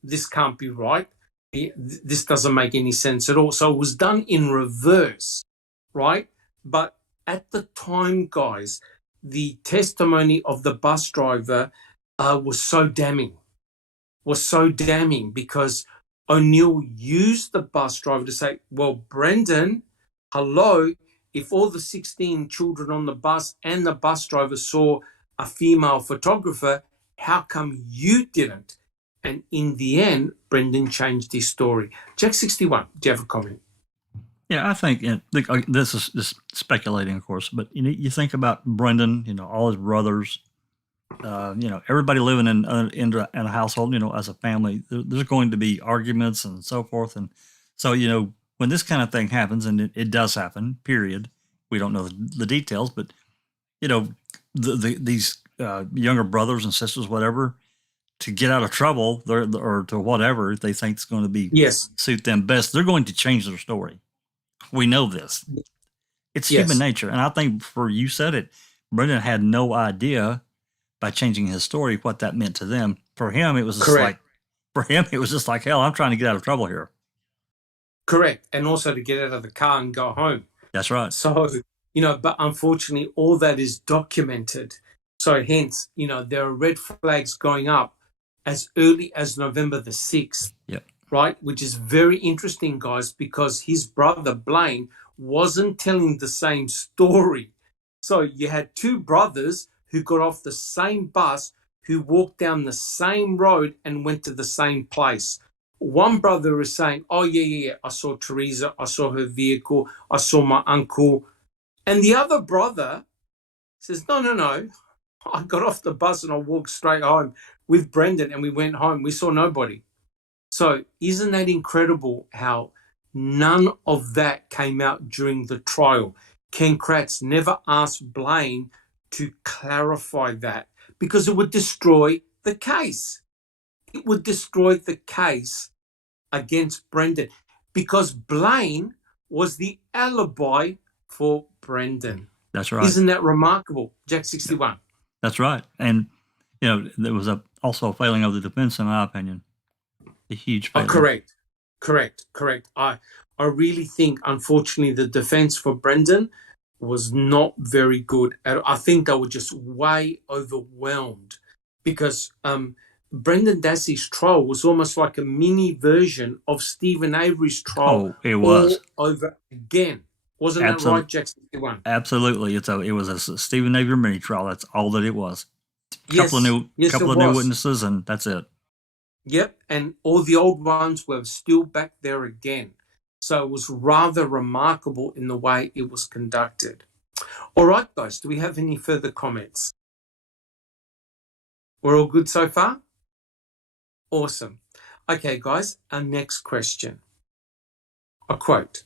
this can't be right. This doesn't make any sense at all. So it was done in reverse, right? But at the time, guys, the testimony of the bus driver was so damning because O'Neill used the bus driver to say, well, Brendan, hello, if all the 16 children on the bus and the bus driver saw a female photographer, how come you didn't? And in the end, Brendan changed his story. Jack 61, do you have a comment? Yeah, I think this is just speculating, of course, but you think about Brendan, all his brothers, everybody living in a household, as a family, there's going to be arguments and so forth. And so, when this kind of thing happens, and it does happen, period, we don't know the details, but, these younger brothers and sisters, whatever, to get out of trouble or to whatever they think is going to be suit them best, they're going to change their story. We know this. It's human nature. And I think you said it, Brendan had no idea by changing his story what that meant to them. For him, it was just like, hell, I'm trying to get out of trouble here. Correct. And also to get out of the car and go home. That's right. So, but unfortunately, all that is documented. So hence, there are red flags going up as early as November the 6th. Yep. Right? Which is very interesting, guys, because his brother, Blaine, wasn't telling the same story. So you had two brothers who got off the same bus, who walked down the same road and went to the same place. One brother is saying, oh, yeah, I saw Teresa, I saw her vehicle, I saw my uncle. And the other brother says, no, I got off the bus and I walked straight home with Brendan and we went home. We saw nobody. So isn't that incredible how none of that came out during the trial? Ken Kratz never asked Blaine to clarify that because it would destroy the case. It would destroy the case against Brendan because Blaine was the alibi for Brendan. That's right. Isn't that remarkable? Jack 61. That's right. And, there was also a failing of the defense, in my opinion. A huge failing. Correct. I really think, unfortunately, the defense for Brendan was not very good. I think they were just way overwhelmed because Brendan Dassey's trial was almost like a mini version of Stephen Avery's trial. Oh, it was. All over again. Wasn't that right, Jack 61? Absolutely. It was a Stephen Avery mini trial. That's all that it was. A couple of new witnesses, and that's it. Yep, and all the old ones were still back there again. So it was rather remarkable in the way it was conducted. All right, guys, do we have any further comments? We're all good so far? Awesome. Okay, guys, our next question. A quote.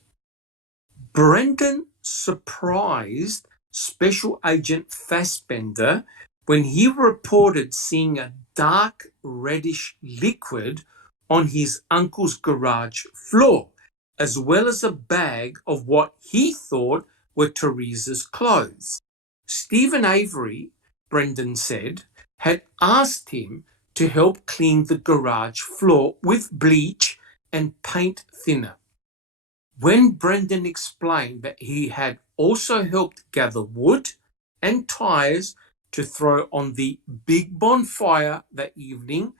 Brendan surprised Special Agent Fassbender when he reported seeing a dark reddish liquid on his uncle's garage floor, as well as a bag of what he thought were Teresa's clothes. Stephen Avery, Brendan said, had asked him to help clean the garage floor with bleach and paint thinner. When Brendan explained that he had also helped gather wood and tires to throw on the big bonfire that evening,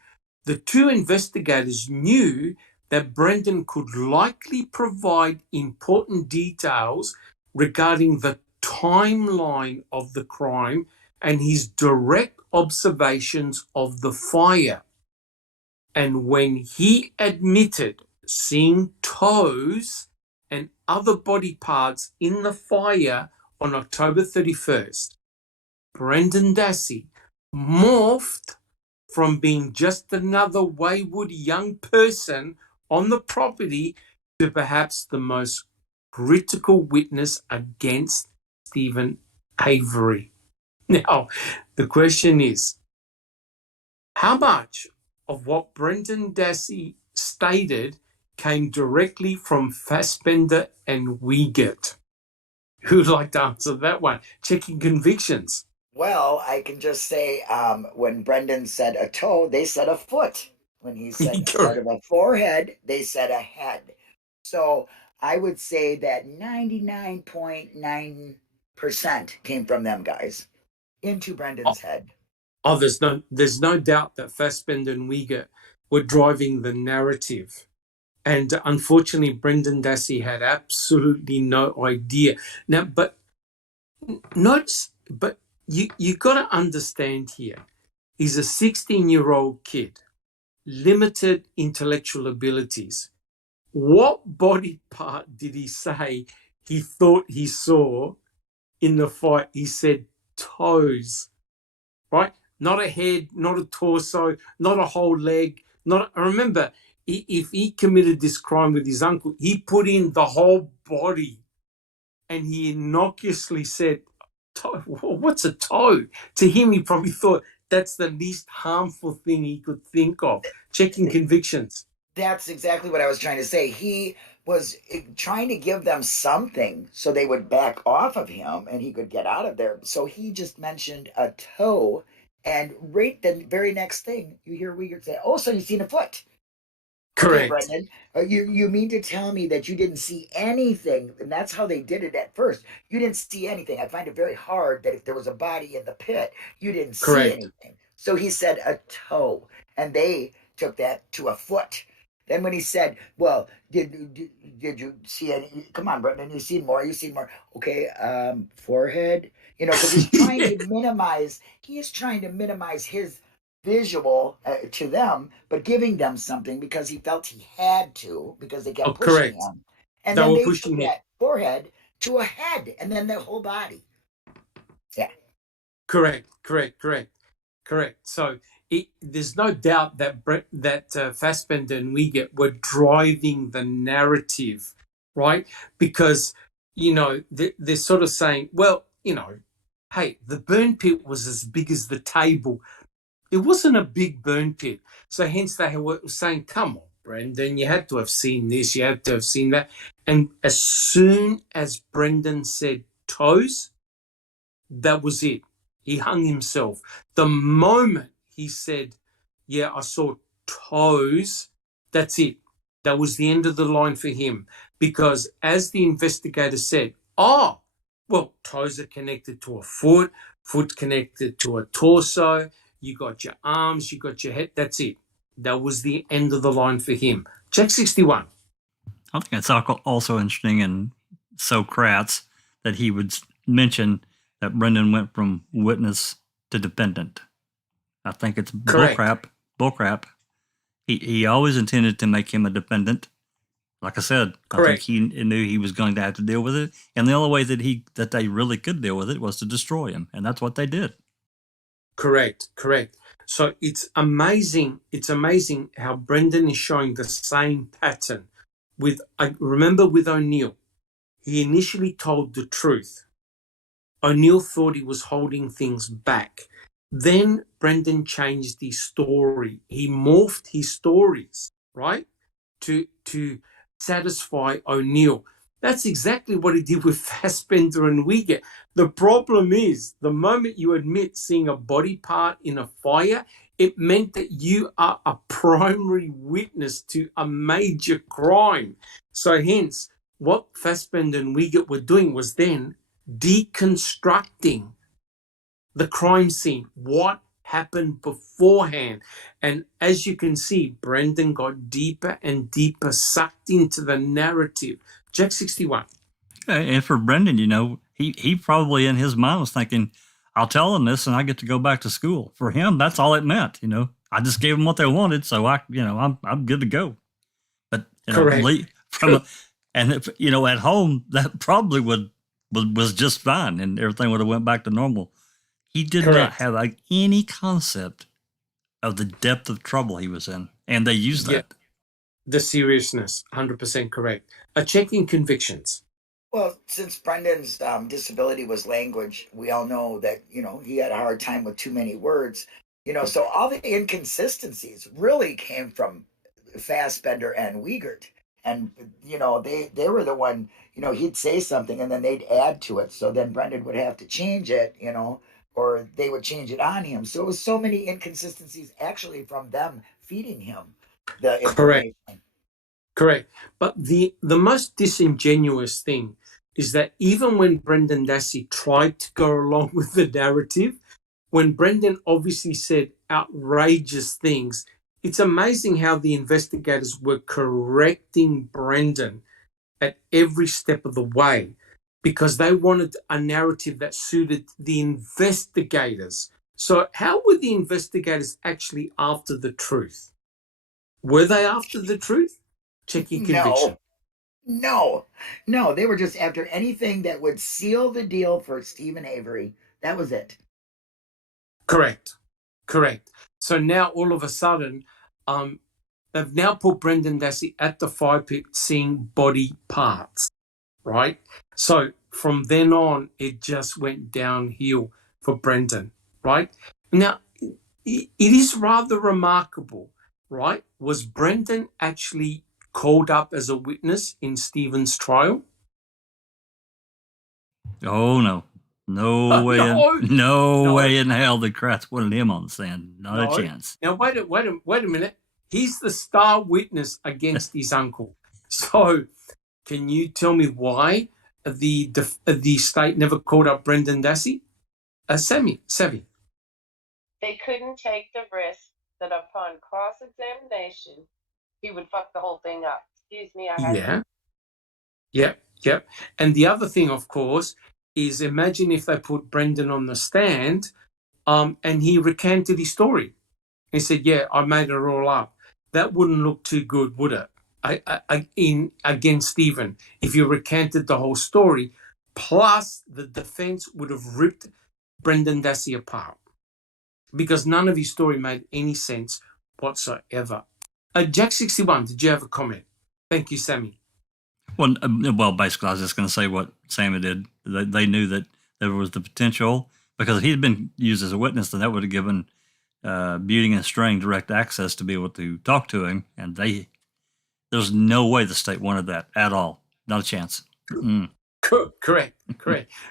the two investigators knew that Brendan could likely provide important details regarding the timeline of the crime and his direct observations of the fire. And when he admitted seeing toes and other body parts in the fire on October 31st, Brendan Dassey morphed from being just another wayward young person on the property to perhaps the most critical witness against Stephen Avery. Now, the question is, how much of what Brendan Dassey stated came directly from Fassbender and Wiegert? Who'd like to answer that one? Checking convictions. Well, I can just say when Brendan said a toe, they said a foot. When he said instead of a forehead, they said a head. So I would say that 99.9% came from them guys into Brendan's head. Oh, there's no doubt that Fassbender and Wiegert were driving the narrative. And unfortunately, Brendan Dassey had absolutely no idea. Now, but you got to understand here. He's a 16-year-old kid, limited intellectual abilities. What body part did he say he thought he saw in the fight? He said toes, right? Not a head, not a torso, not a whole leg. Remember, if he committed this crime with his uncle, he put in the whole body, and he innocuously said, toe, what's a toe? To him, he probably thought that's the least harmful thing he could think of. Checking convictions. That's exactly what I was trying to say. He was trying to give them something so they would back off of him and he could get out of there. So he just mentioned a toe, and right the very next thing you hear Uyghur say, "Oh, so you've seen a foot?" Okay, Correct. Brendan, you mean to tell me that you didn't see anything? And that's how they did it at first. You didn't see anything. I find it very hard that if there was a body in the pit, you didn't see Correct. anything. So he said a toe, and they took that to a foot. Then when he said, "Well, did you see any? Come on, Brendan, you seen more. You seen more. Okay, forehead. You know, because he's trying to minimize. He is trying to minimize his visual to them, but giving them something because he felt he had to because they kept pushing Correct. him. And They then were they took pushing him. that forehead to a head, and then the whole body. Yeah. Correct. So there's no doubt that Fassbender and Wiegert were driving the narrative, right? Because, they're sort of saying, well, hey, the burn pit was as big as the table. It wasn't a big burn pit. So hence they were saying, come on, Brendan, you had to have seen this, you had to have seen that. And as soon as Brendan said toes, that was it. He hung himself. The moment he said, yeah, I saw toes, that's it. That was the end of the line for him. Because as the investigator said, well, toes are connected to a foot, foot connected to a torso, you got your arms, you got your head, that's it. That was the end of the line for him. Check 61. I think it's also interesting in Socrates that he would mention that Brendan went from witness to defendant. I think it's bullcrap. He always intended to make him a defendant. Like I said, Correct. I think he knew he was going to have to deal with it, and the only way that they really could deal with it was to destroy him, and that's what they did. Correct. So it's amazing how Brendan is showing the same pattern. Remember with O'Neill, he initially told the truth. O'Neill thought he was holding things back. Then Brendan changed his story. He morphed his stories, right, to satisfy O'Neill. That's exactly what he did with Fassbender and Wiegert. The problem is, the moment you admit seeing a body part in a fire, it meant that you are a primary witness to a major crime. So hence, what Fassbender and Wiegert were doing was then deconstructing the crime scene, what happened beforehand. And as you can see, Brendan got deeper and deeper, sucked into the narrative. Jack 61. And for Brendan, he probably in his mind was thinking, I'll tell them this and I get to go back to school. For him, that's all it meant. I just gave them what they wanted, so I'm good to go. But Correct. At home that probably was just fine and everything would have went back to normal. He did not have any concept of the depth of trouble he was in, and they used that. The seriousness, 100% correct. Checking convictions. Well, since Brendan's disability was language, we all know that, he had a hard time with too many words. So all the inconsistencies really came from Fassbender and Wiegert. And, they were the one, he'd say something and then they'd add to it. So then Brendan would have to change it, or they would change it on him. So it was so many inconsistencies actually from them feeding him the Correct. information. Correct. But the most disingenuous thing is that even when Brendan Dassey tried to go along with the narrative, when Brendan obviously said outrageous things, it's amazing how the investigators were correcting Brendan at every step of the way because they wanted a narrative that suited the investigators. So how were the investigators actually after the truth? Were they after the truth? Checking conviction. No, they were just after anything that would seal the deal for Stephen Avery. That was it. Correct. So now all of a sudden, they've now put Brendan Dassey at the fire pit seeing body parts, right? So from then on, it just went downhill for Brendan, right? Now, it is rather remarkable, right? Was Brendan actually called up as a witness in Stephen's trial? Oh, no. No way way in hell the Kratz wanted him on the stand. Not a chance. Now, wait a minute. He's the star witness against his uncle. So can you tell me why the state never called up Brendan Dassey? Savvy. They couldn't take the risk that upon cross-examination, he would fuck the whole thing up. Excuse me, I had Yep. And the other thing, of course, is imagine if they put Brendan on the stand and he recanted his story. He said, yeah, I made it all up. That wouldn't look too good, would it? Against Stephen, if you recanted the whole story, plus the defense would have ripped Brendan Dassey apart because none of his story made any sense whatsoever. Jack 61, did you have a comment? Thank you, Sammy. Well, basically, I was just going to say what Sammy did. They knew that there was the potential because if he had been used as a witness, then that would have given Buting and String direct access to be able to talk to him, and there's no way the state wanted that at all. Not a chance. Correct.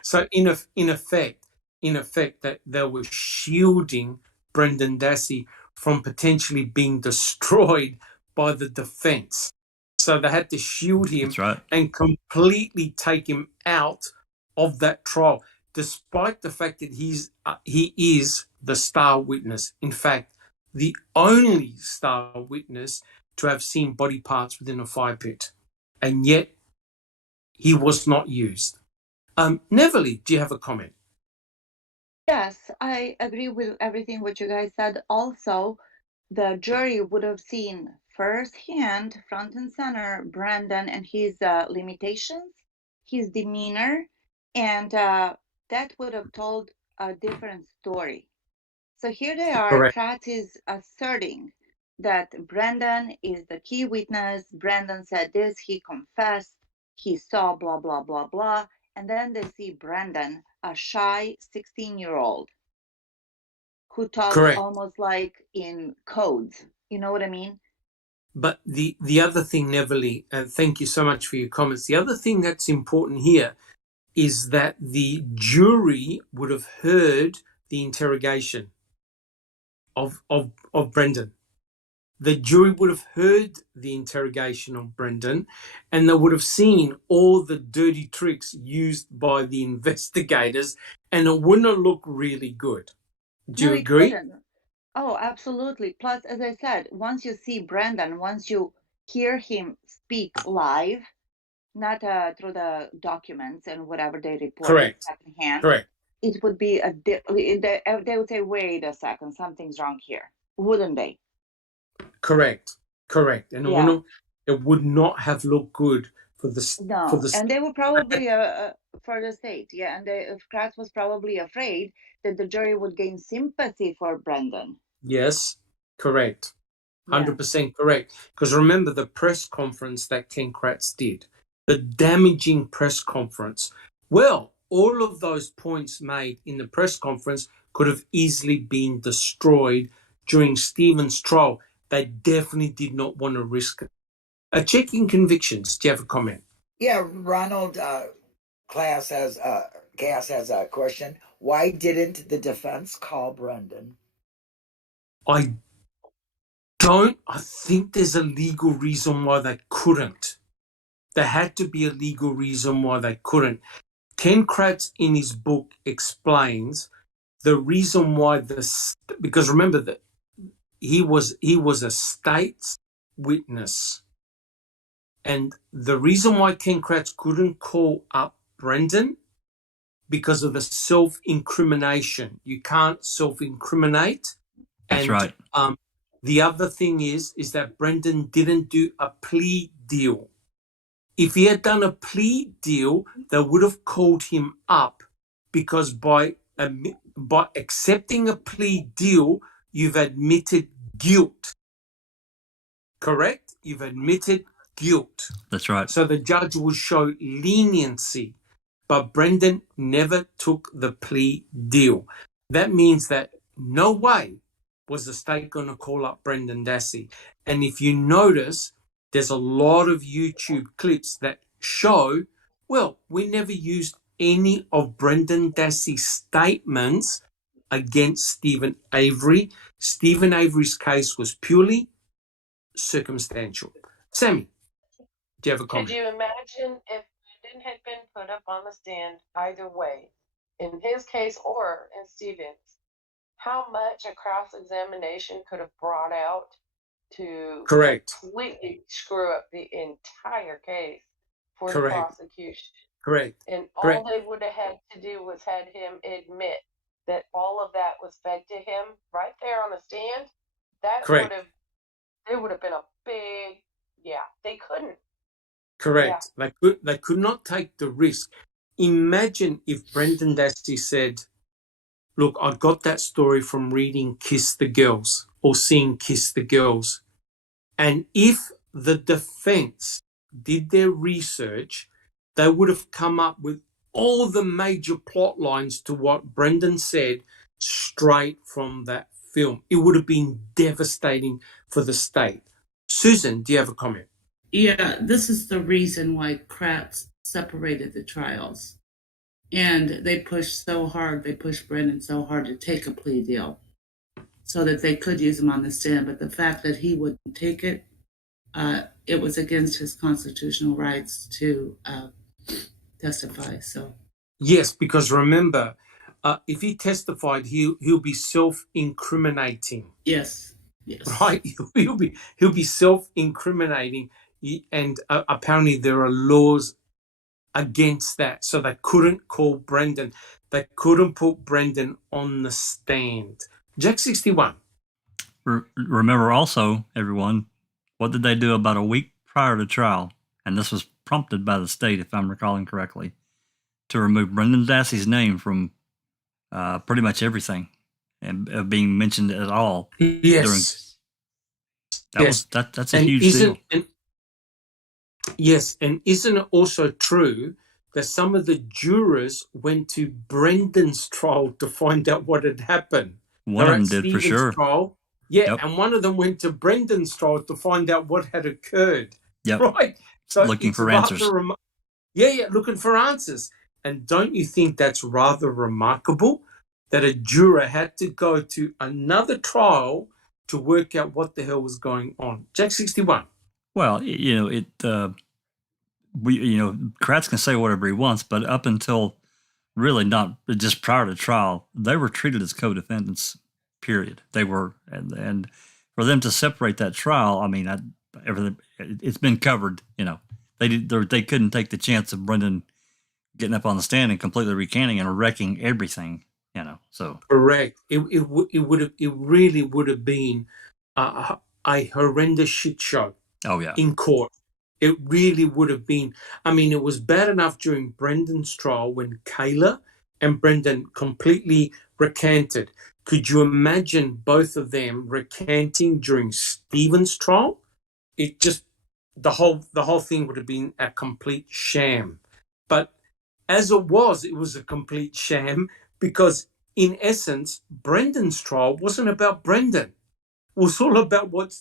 So in effect, that they were shielding Brendan Dassey from potentially being destroyed by the defense. So they had to shield him and completely take him out of that trial, despite the fact that he is the star witness. In fact, the only star witness to have seen body parts within a fire pit. And yet he was not used. Neville, do you have a comment? Yes, I agree with everything what you guys said. Also, the jury would have seen firsthand, front and center, Brandon and his limitations, his demeanor, and that would have told a different story. So here they are, Kratz is asserting that Brandon is the key witness. Brandon said this, he confessed, he saw blah, blah, blah, blah. And then they see Brandon, a shy 16-year-old who talks almost like in codes. You know what I mean? But the other thing, Neville, thank you so much for your comments. The other thing that's important here is that the jury would have heard the interrogation of Brendan. The jury would have heard the interrogation of Brendan, and they would have seen all the dirty tricks used by the investigators, and it wouldn't have looked really good. Do you agree? Oh, absolutely. Plus, as I said, once you see Brandon, once you hear him speak live, not through the documents and whatever they report secondhand, it would be they would say, wait a second, something's wrong here, wouldn't they? Correct. And it would not have looked good for the and they were probably for the state, and Kratz was probably afraid that the jury would gain sympathy for Brandon. Yes, correct. 100% correct. Because remember the press conference that Ken Kratz did. the damaging press conference. Well, all of those points made in the press conference could have easily been destroyed during Stephen's trial. They definitely did not want to risk it. Checking convictions. Do you have a comment? Yeah, Ronald Cass has a question. Why didn't the defense call Brendan? I think there's a legal reason why they couldn't. There had to be a legal reason why they couldn't. Ken Kratz in his book explains the reason why because remember that he was a state witness, and the reason why Ken Kratz couldn't call up Brendan because of the self-incrimination. You can't self-incriminate. That's right. The other thing is that Brendan didn't do a plea deal. If he had done a plea deal, they would have called him up, because by accepting a plea deal, you've admitted guilt. Correct? You've admitted guilt. That's right. So the judge will show leniency, but Brendan never took the plea deal. That means that no way was the state going to call up Brendan Dassey. And if you notice, there's a lot of YouTube clips that show, well, we never used any of Brendan Dassey's statements against Stephen Avery. Stephen Avery's case was purely circumstantial. Sammy, do you have a comment? Could you imagine if Brendan had been put up on the stand either way, in his case or in Stephen's, how much a cross-examination could have brought out to Correct. completely screw up the entire case for the Correct. prosecution? Correct. And all Correct. they would have had to do was had him admit that all of that was fed to him right there on the stand. That Correct. there would have been a big, they couldn't. Correct. Yeah. They could not take the risk. Imagine if Brendan Dassey said, look, I got that story from reading Kiss the Girls or seeing Kiss the Girls. And if the defense did their research, they would have come up with all the major plot lines to what Brendan said straight from that film. It would have been devastating for the state. Susan, do you have a comment? Yeah, this is the reason why Kratz separated the trials. And they pushed Brendan so hard to take a plea deal so that they could use him on the stand. But the fact that he wouldn't take it, it was against his constitutional rights to testify. So yes, because remember, if he testified, he'll be self-incriminating. Yes. Right? He'll be self-incriminating, and apparently there are laws against that. So they couldn't call Brendan. They couldn't put Brendan on the stand. Jack 61. Remember also, everyone, what did they do about a week prior to trial? And this was prompted by the state, if I'm recalling correctly, to remove Brendan Dassey's name from pretty much everything and being mentioned at all. Yes. That's a huge deal. Yes, and isn't it also true that some of the jurors went to Brendan's trial to find out what had happened? One of them did, Stephen's for sure. Trial. Yeah, yep. And one of them went to Brendan's trial to find out what had occurred. Yep. Right? So looking for answers. Looking for answers. And don't you think that's rather remarkable that a juror had to go to another trial to work out what the hell was going on? Jack 61. Well, Kratz can say whatever he wants, but up until really not just prior to trial, they were treated as co-defendants, period. They were, and for them to separate that trial, I mean, everything, it's been covered, they couldn't take the chance of Brendan getting up on the stand and completely recanting and wrecking everything, so. Correct. It really would have been a horrendous shit show. Oh, yeah. In court. It really would have been. I mean, it was bad enough during Brendan's trial when Kayla and Brendan completely recanted. Could you imagine both of them recanting during Stephen's trial? It just the whole thing would have been a complete sham. But as it was a complete sham because, in essence, Brendan's trial wasn't about Brendan. It was all about what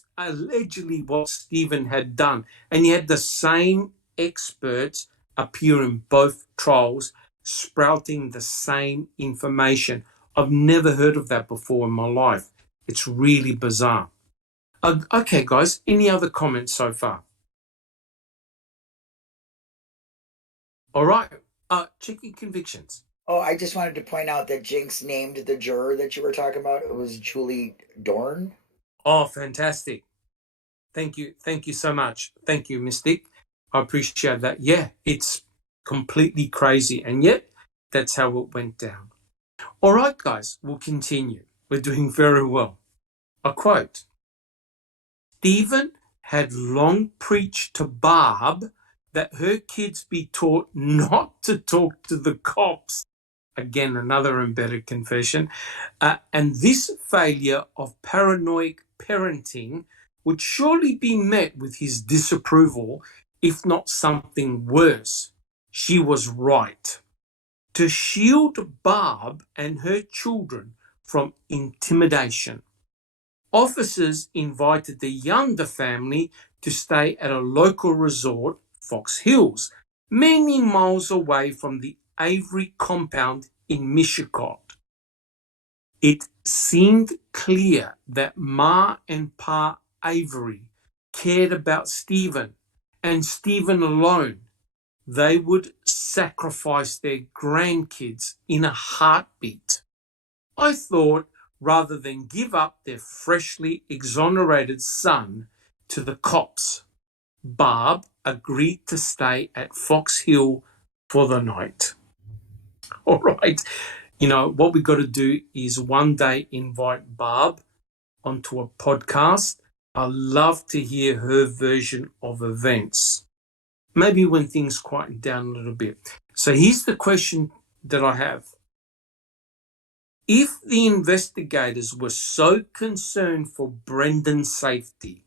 Stephen had done. And you had the same experts appear in both trials, sprouting the same information. I've never heard of that before in my life. It's really bizarre. Okay, guys, any other comments so far? All right. Checking convictions. Oh, I just wanted to point out that Jinx named the juror that you were talking about. It was Julie Dorn. Oh, fantastic. Thank you. Thank you so much. Thank you, Mystic. I appreciate that. Yeah, it's completely crazy. And yet, that's how it went down. All right, guys, we'll continue. We're doing very well. A quote. Stephen had long preached to Barb that her kids be taught not to talk to the cops. Again, another embedded confession. And this failure of paranoid parenting would surely be met with his disapproval, if not something worse. She was right. To shield Barb and her children from intimidation, officers invited the Younger family to stay at a local resort, Fox Hills, many miles away from the Avery compound in Michigan. It seemed clear that Ma and Pa Avery cared about Stephen and Stephen alone. They would sacrifice their grandkids in a heartbeat. I thought, rather than give up their freshly exonerated son to the cops, Barb agreed to stay at Fox Hill for the night. All right. You know, what we got to do is one day invite Barb onto a podcast. I love to hear her version of events. Maybe when things quieten down a little bit. So here's the question that I have. If the investigators were so concerned for Brendan's safety,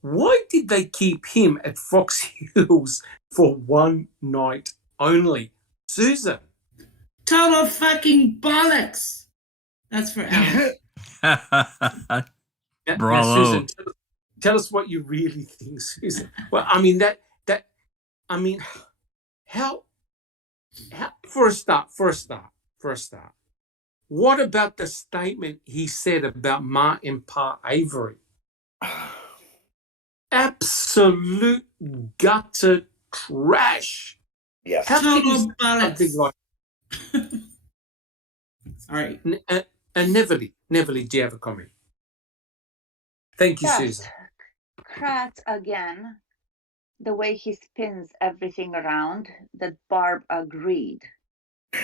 why did they keep him at Fox Hills for one night only? Susan. Total fucking bollocks. That's for Alice. Bravo. Now, Susan, tell us what you really think, Susan. Well, I mean, how, for a start, what about the statement he said about Ma and Pa Avery? Absolute gutter trash. Yes. How can you say Total something bollocks. like Sorry. and Neverly, do you have a comment? Thank you, Yes. Susan. Kratz again, the way he spins everything around, that Barb agreed.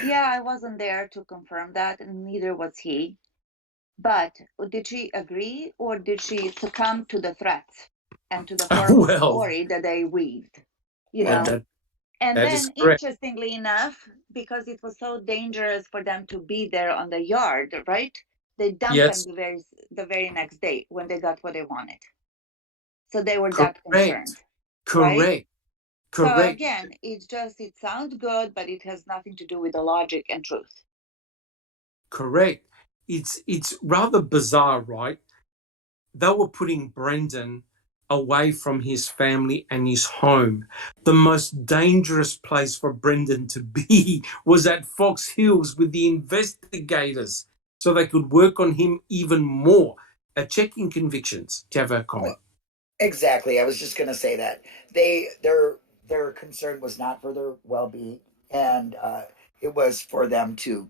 Yeah, I wasn't there to confirm that, and neither was he. But did she agree, or did she succumb to the threats and to the horrible story that they weaved? You know? And that then, is correct. interestingly enough, because it was so dangerous for them to be there on the yard, right? They dumped him the very next day when they got what they wanted. So they were that concerned. Correct. So again, it sounds good, but it has nothing to do with the logic and truth. Correct. It's rather bizarre, right? They were putting Brendan away from his family and his home. The most dangerous place for Brendan to be was at Fox Hills with the investigators, so they could work on him even more. Checking convictions. Do you have a comment? Exactly. I was just going to say that their concern was not for their well-being, and it was for them to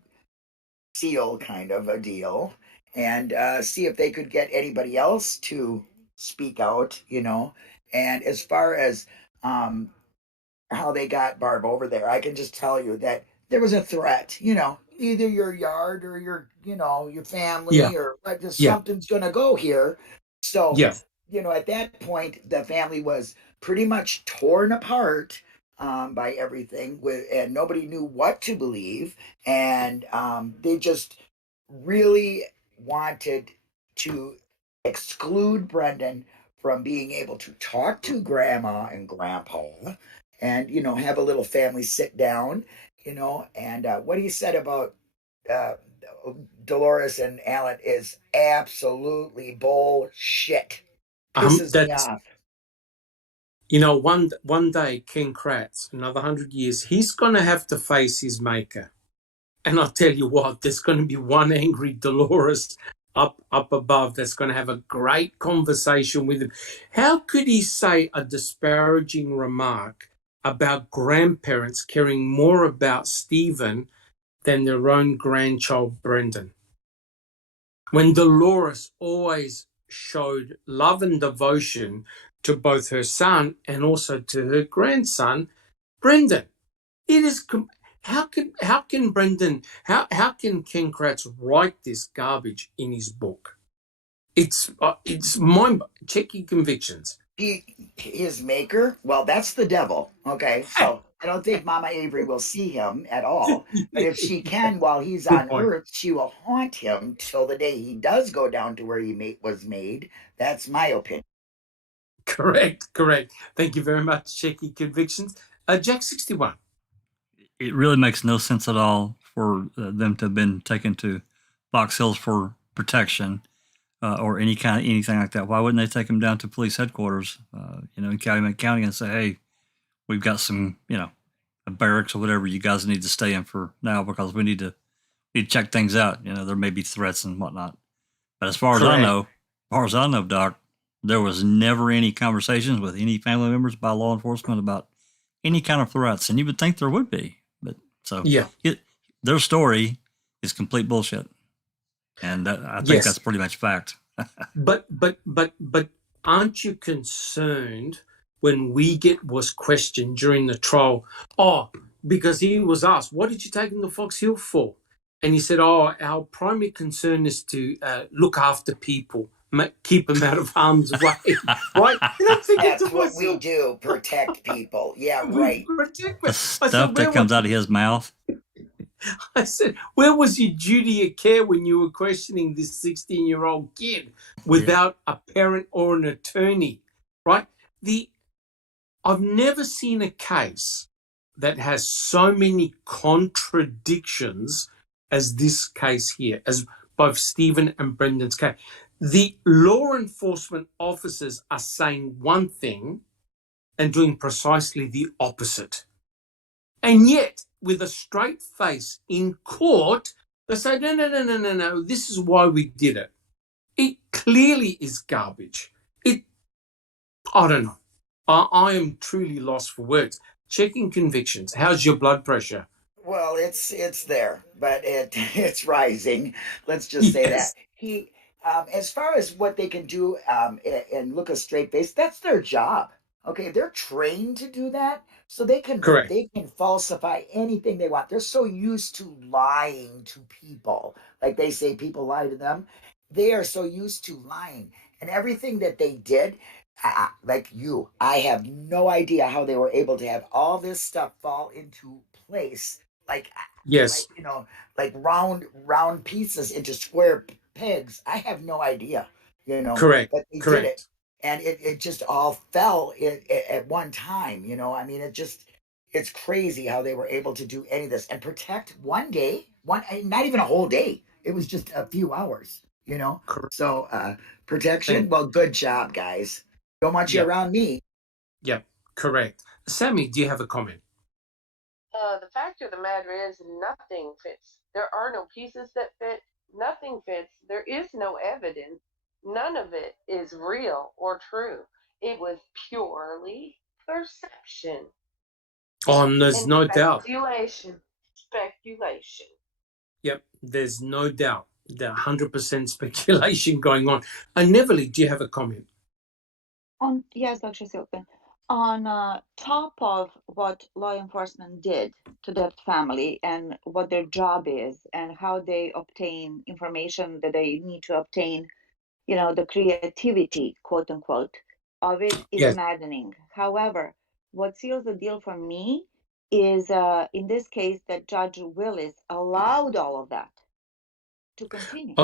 seal kind of a deal and see if they could get anybody else to speak out, you know. And as far as how they got Barb over there, I can just tell you that there was a threat, you know, either your yard or your, you know, your family or like something's going to go here. So, you know, at that point, the family was pretty much torn apart by everything and nobody knew what to believe. And they just really wanted to exclude Brendan from being able to talk to grandma and grandpa and, have a little family sit down, and what he said about uh, Dolores and Alan is absolutely bullshit. Pisses me That's off. one day Ken Kratz, another 100 years, he's going to have to face his maker. And I'll tell you what, there's going to be one angry Dolores up above that's going to have a great conversation with him. How could he say a disparaging remark about grandparents caring more about Stephen than their own grandchild Brendan? When Dolores always showed love and devotion to both her son and also to her grandson, Brendan. It is how can Brendan how can Ken Kratz write this garbage in his book? It's mind check your convictions. His maker, well, that's the devil. Okay, so I don't think Mama Avery will see him at all. But if she can, while he's Good on point. Earth, she will haunt him till the day he does go down to where he was made. That's my opinion. Correct. Thank you very much. Check your convictions. Jack 61. It really makes no sense at all for them to have been taken to Box Hills for protection or anything like that. Why wouldn't they take them down to police headquarters, in Calumet County and say, hey, we've got some, a barracks or whatever you guys need to stay in for now because we need to check things out. There may be threats and whatnot. But as far as I know, Doc, there was never any conversations with any family members by law enforcement about any kind of threats, and you would think there would be. But their story is complete bullshit, and I think that's pretty much fact. But aren't you concerned when was questioned during the trial? Oh, because he was asked, what did you take him to Fox Hill for? And he said, oh, our primary concern is to look after people, keep them out of harm's way. Right? And I'm thinking that's what we do, protect people. Yeah, right. The stuff that comes out of his mouth. I said, where was your duty of care when you were questioning this 16-year-old kid without a parent or an attorney, right? I've never seen a case that has so many contradictions as this case here, as both Stephen and Brendan's case. The law enforcement officers are saying one thing and doing precisely the opposite. And yet, with a straight face in court, they say, no, this is why we did it. It clearly is garbage. I don't know. I am truly lost for words. Checking convictions. How's your blood pressure? Well, it's there, but it's rising. Let's just say that. As far as what they can do and look a straight face, that's their job. Okay, they're trained to do that, so they can falsify anything they want. They're so used to lying to people, like they say people lie to them. They are so used to lying, and everything that they did. Like you, I have no idea how they were able to have all this stuff fall into place, like round pieces into square pegs. I have no idea, Correct. But they did it, and it just all fell at one time. I mean, it's crazy how they were able to do any of this and protect one day, not even a whole day. It was just a few hours, Correct. So protection. Well, good job, guys. Don't want you around me. Yep, correct. Sammy, do you have a comment? The fact of the matter is, nothing fits. There are no pieces that fit. Nothing fits. There is no evidence. None of it is real or true. It was purely perception. Oh, there's no doubt. Speculation. Yep, there's no doubt. There's 100% speculation going on. Neverly, do you have a comment? Yes, Dr. Silkman. On top of what law enforcement did to that family and what their job is and how they obtain information that they need to obtain, the creativity, quote unquote, of it is maddening. However, what seals the deal for me is, in this case, that Judge Willis allowed all of that to continue.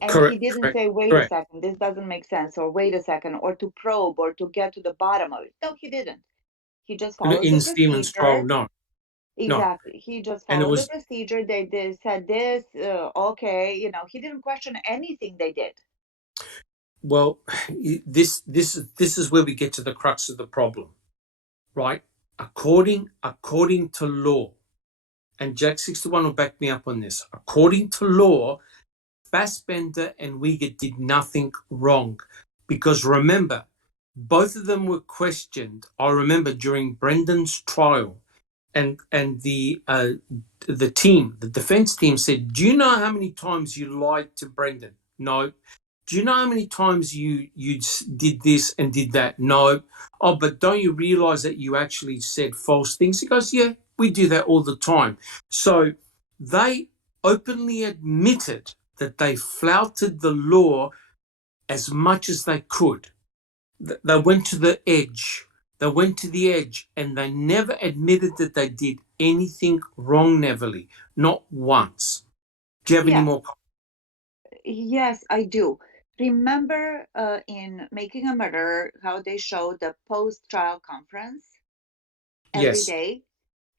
And Correct. he didn't Correct. say, wait Correct. a second, this doesn't make sense, or wait a second, or to probe, or to get to the bottom of it. No, he didn't. He just followed the In Stevens' trial, procedure. no. Exactly. He just And it followed the was, procedure. They said this, okay. He didn't question anything they did. well, this is where we get to the crux of the problem, right? According to law, and Jack 61 will back me up on this. According to law, Fassbender and Uyghur did nothing wrong, because remember, both of them were questioned. I remember during Brendan's trial, and the team, the defense team, said, "Do you know how many times you lied to Brendan?" No. Do you know how many times you did this and did that? No. Oh, but don't you realize that you actually said false things? He goes, yeah, we do that all the time. So they openly admitted that they flouted the law as much as they could. They went to the edge. They went to the edge, and they never admitted that they did anything wrong, Neverly. Not once. Do you have any Yes, more? yes, I do. Remember in Making a Murderer how they showed the post-trial conference every Yes, day?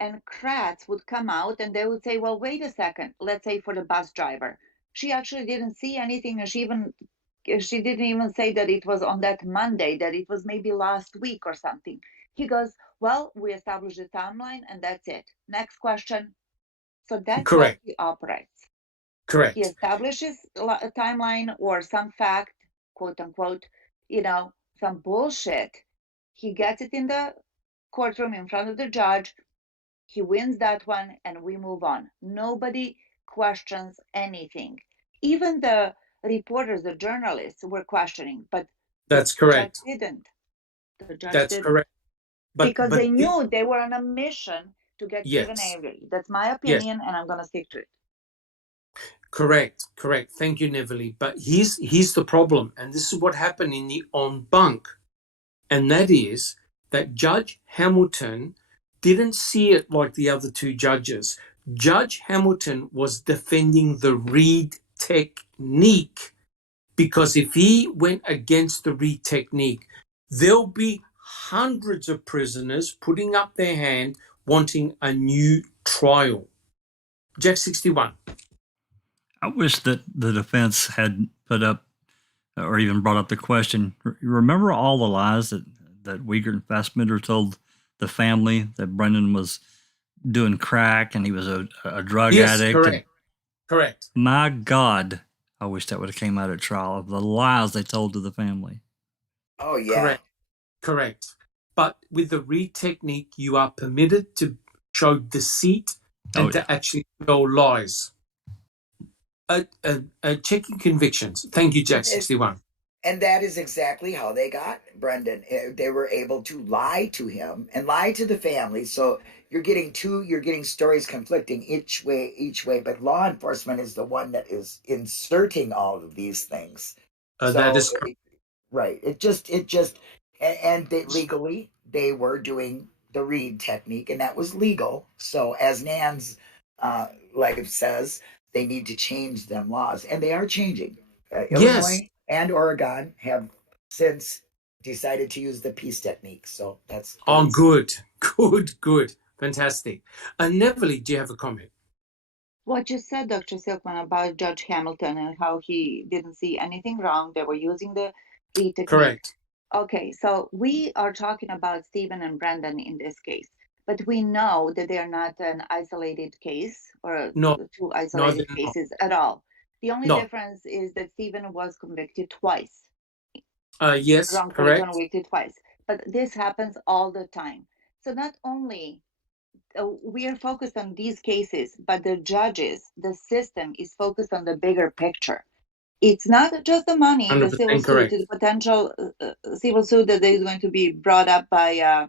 And Kratz would come out and they would say, well, wait a second, let's say for the bus driver. She actually didn't see anything, and she didn't even say that it was on that Monday, that it was maybe last week or something. He goes, well, we established the timeline and that's it. Next question. So that's how correct, he operates. He correct. establishes a timeline or some fact, quote unquote, some bullshit. He gets it in the courtroom in front of the judge. He wins that one and we move on. Nobody questions anything. Even the reporters, the journalists were questioning, but the That's judge correct. didn't. The judge That's didn't. correct. But Because they the, knew they were on a mission to get Stephen yes, Avery. That's my yes, opinion, and I'm going to stick to it. correct, correct. Thank you, Neverly. But here's the problem, and this is what happened in the en banc, and that is that Judge Hamilton didn't see it like the other two judges. Judge Hamilton was defending the Reed technique, because if he went against the Reed technique, there'll be hundreds of prisoners putting up their hand wanting a new trial. Jack 61. I wish that the defense had put up or even brought up the question. Remember all the lies that Uyghur and Fassbender told the family that Brendan was doing crack and he was a drug Yes, addict? correct. Correct. My God, I wish that would have came out at trial of the lies they told to the family. Oh yeah. Correct. Correct. But with the Reed technique, you are permitted to show deceit and to actually tell lies. Checking convictions. Thank you, Jack 61. And that is exactly how they got Brendan. They were able to lie to him and lie to the family. So you're getting stories conflicting each way. But law enforcement is the one that is inserting all of these things. That is correct. Right. And legally they were doing the Reed technique, and that was legal. So as Nan's life says, they need to change them laws, and they are changing. Illinois and Oregon have since decided to use the peace technique. So that's good. Good. Fantastic. Neverly, do you have a comment? What you said, Dr. Silkman, about Judge Hamilton and how he didn't see anything wrong. They were using the Reed technique. Correct. Okay, so we are talking about Stephen and Brendan in this case, but we know that they are not an isolated case or two isolated cases at all. The only difference is that Stephen was convicted twice. Yes, wrongfully correct. convicted twice. But this happens all the time. So not only we are focused on these cases, but the judges, the system is focused on the bigger picture. It's not just the money, the civil suit, the potential civil suit that is going to be brought up by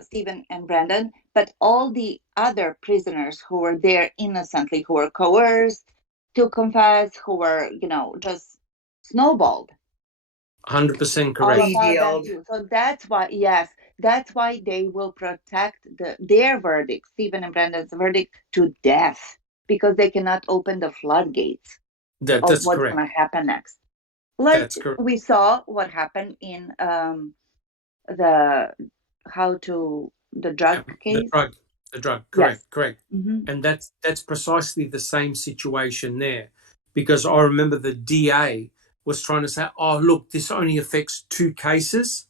Stephen and Brendan, but all the other prisoners who were there innocently, who were coerced to confess, who were, just snowballed. 100% correct. All about that too. So that's why they will protect their verdict, Stephen and Brendan's verdict, to death, because they cannot open the floodgates. That's what's correct. going to happen next. Like That's correct. we saw what happened in the drug case. The drug. Yes. Correct. Mm-hmm. And that's precisely the same situation there, because I remember the DA was trying to say, oh, look, this only affects 2 cases,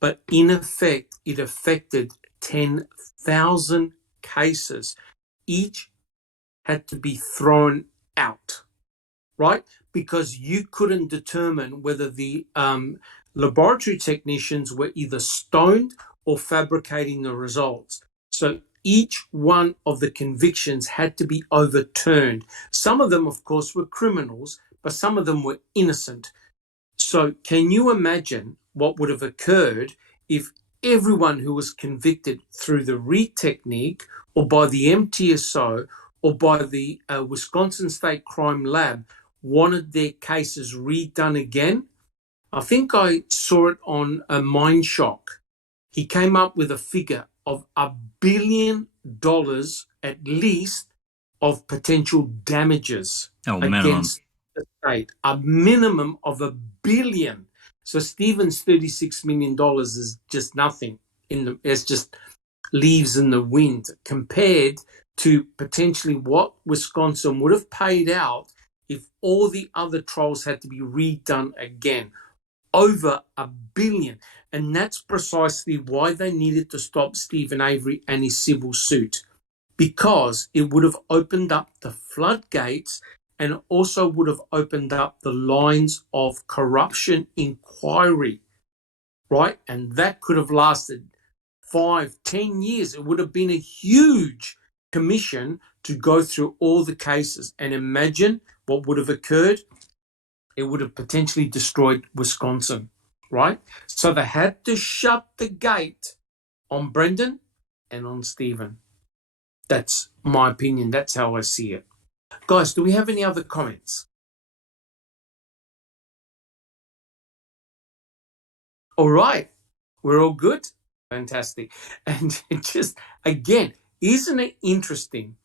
but in effect, it affected 10,000 cases. Each had to be thrown out, right? Because you couldn't determine whether the laboratory technicians were either stoned or fabricating the results. So each one of the convictions had to be overturned. Some of them, of course, were criminals, but some of them were innocent. So can you imagine what would have occurred if everyone who was convicted through the READ technique or by the MTSO or by the Wisconsin State Crime Lab wanted their cases redone again? I think I saw it on a Mind Shock. He came up with a figure of $1 billion at least of potential damages against the state. A minimum of $1 billion. So Stephen's $36 million is just nothing. It's just leaves in the wind compared to potentially what Wisconsin would have paid out if all the other trials had to be redone again. Over $1 billion. And that's precisely why they needed to stop Stephen Avery and his civil suit, because it would have opened up the floodgates and also would have opened up the lines of corruption inquiry, right? And that could have lasted 5-10 years. It would have been a huge commission to go through all the cases. And imagine what would have occurred. It would have potentially destroyed Wisconsin, right? So they had to shut the gate on Brendan and on Stephen. That's my opinion. That's how I see it. Guys, do we have any other comments? All right. We're all good? Fantastic. And just, again, isn't it interesting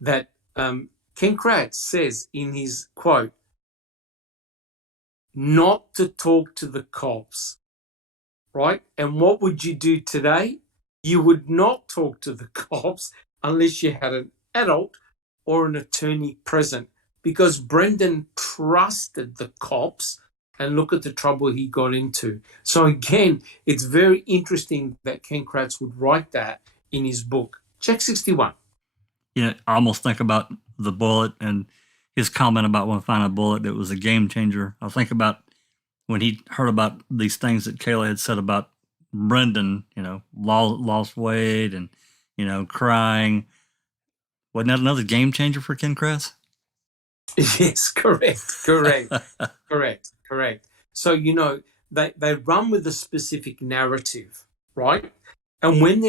that Ken Kratz says in his quote, not to talk to the cops, right? And what would you do today? You would not talk to the cops unless you had an adult or an attorney present, because Brendan trusted the cops, and look at the trouble he got into. So again, it's very interesting that Ken Kratz would write that in his book. Check 61. I almost think about the bullet and his comment about when I find a bullet that was a game changer. I think about when he heard about these things that Kayla had said about Brendan, lost weight and, crying. Wasn't that another game changer for Ken Kratz? Yes, correct. So, they run with a specific narrative, right? And when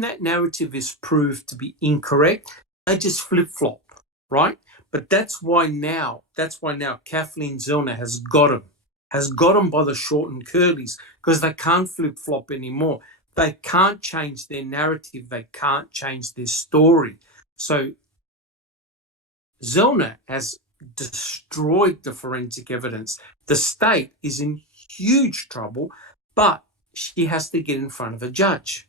that narrative is proved to be incorrect, they just flip-flop, right? But that's why now Kathleen Zellner has got him by the short and curlies, because they can't flip-flop anymore. They can't change their narrative. They can't change their story. So Zellner has destroyed the forensic evidence. The state is in huge trouble, but she has to get in front of a judge.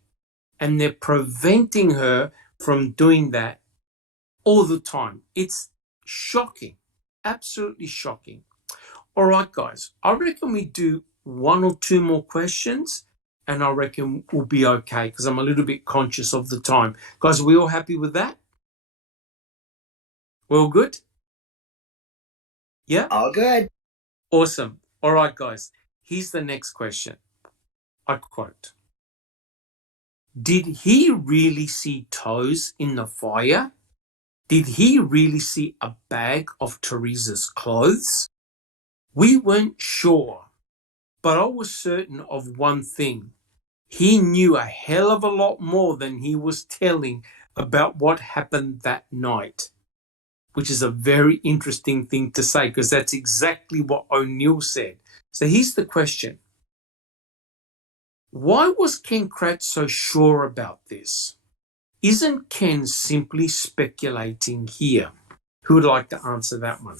And they're preventing her from doing that all the time. It's shocking, absolutely shocking. All right, guys, I reckon we do 1 or 2 more questions, and I reckon we'll be okay, because I'm a little bit conscious of the time. Guys, are we all happy with that? We're all good? Yeah? All good. Awesome. All right, guys, here's the next question. I quote, did he really see toes in the fire? Did he really see a bag of Teresa's clothes? We weren't sure, but I was certain of one thing. He knew a hell of a lot more than he was telling about what happened that night, which is a very interesting thing to say, because that's exactly what O'Neill said. So here's the question. Why was Ken Kratz so sure about this? Isn't Ken simply speculating here? Who would like to answer that one?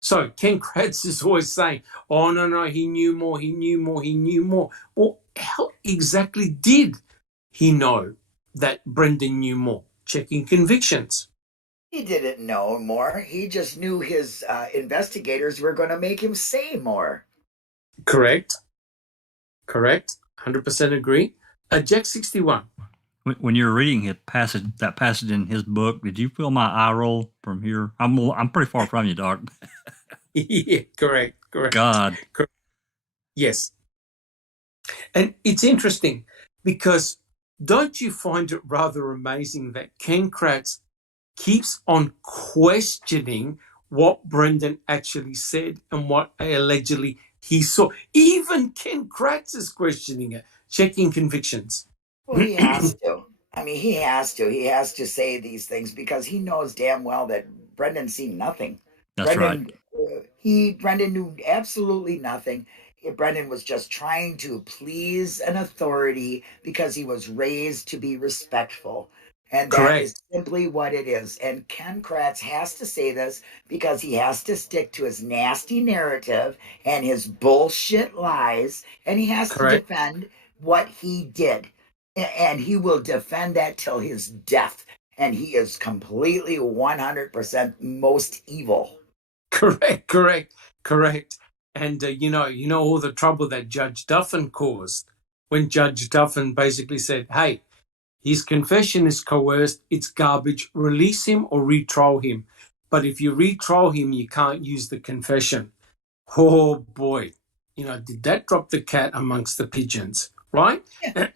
So Ken Kratz is always saying, oh, no, he knew more. Well, how exactly did he know that Brendan knew more? Checking convictions. He didn't know more. He just knew his investigators were going to make him say more. Correct. 100% agree. Jack 61. When you were reading that passage in his book, did you feel my eye roll from here? I'm pretty far from you, Doc. Yeah, correct. God. Correct. Yes. And it's interesting because don't you find it rather amazing that Ken Kratz keeps on questioning what Brendan actually said and what allegedly he saw? Even Ken Kratz is questioning it, checking convictions. Well, he has to. I mean, he has to. He has to say these things because he knows damn well that Brendan seen nothing. That's Brendan, right. Brendan knew absolutely nothing. Brendan was just trying to please an authority because he was raised to be respectful. And that is Correct. simply what it is. And Ken Kratz has to say this because he has to stick to his nasty narrative and his bullshit lies, and he has to Correct. defend what he did. And he will defend that till his death. And he is completely 100% most evil. Correct. And you know all the trouble that Judge Duffin caused when Judge Duffin basically said, hey, his confession is coerced, it's garbage, release him or retrial him. But if you retrial him, you can't use the confession. Oh boy, did that drop the cat amongst the pigeons, right? Yeah.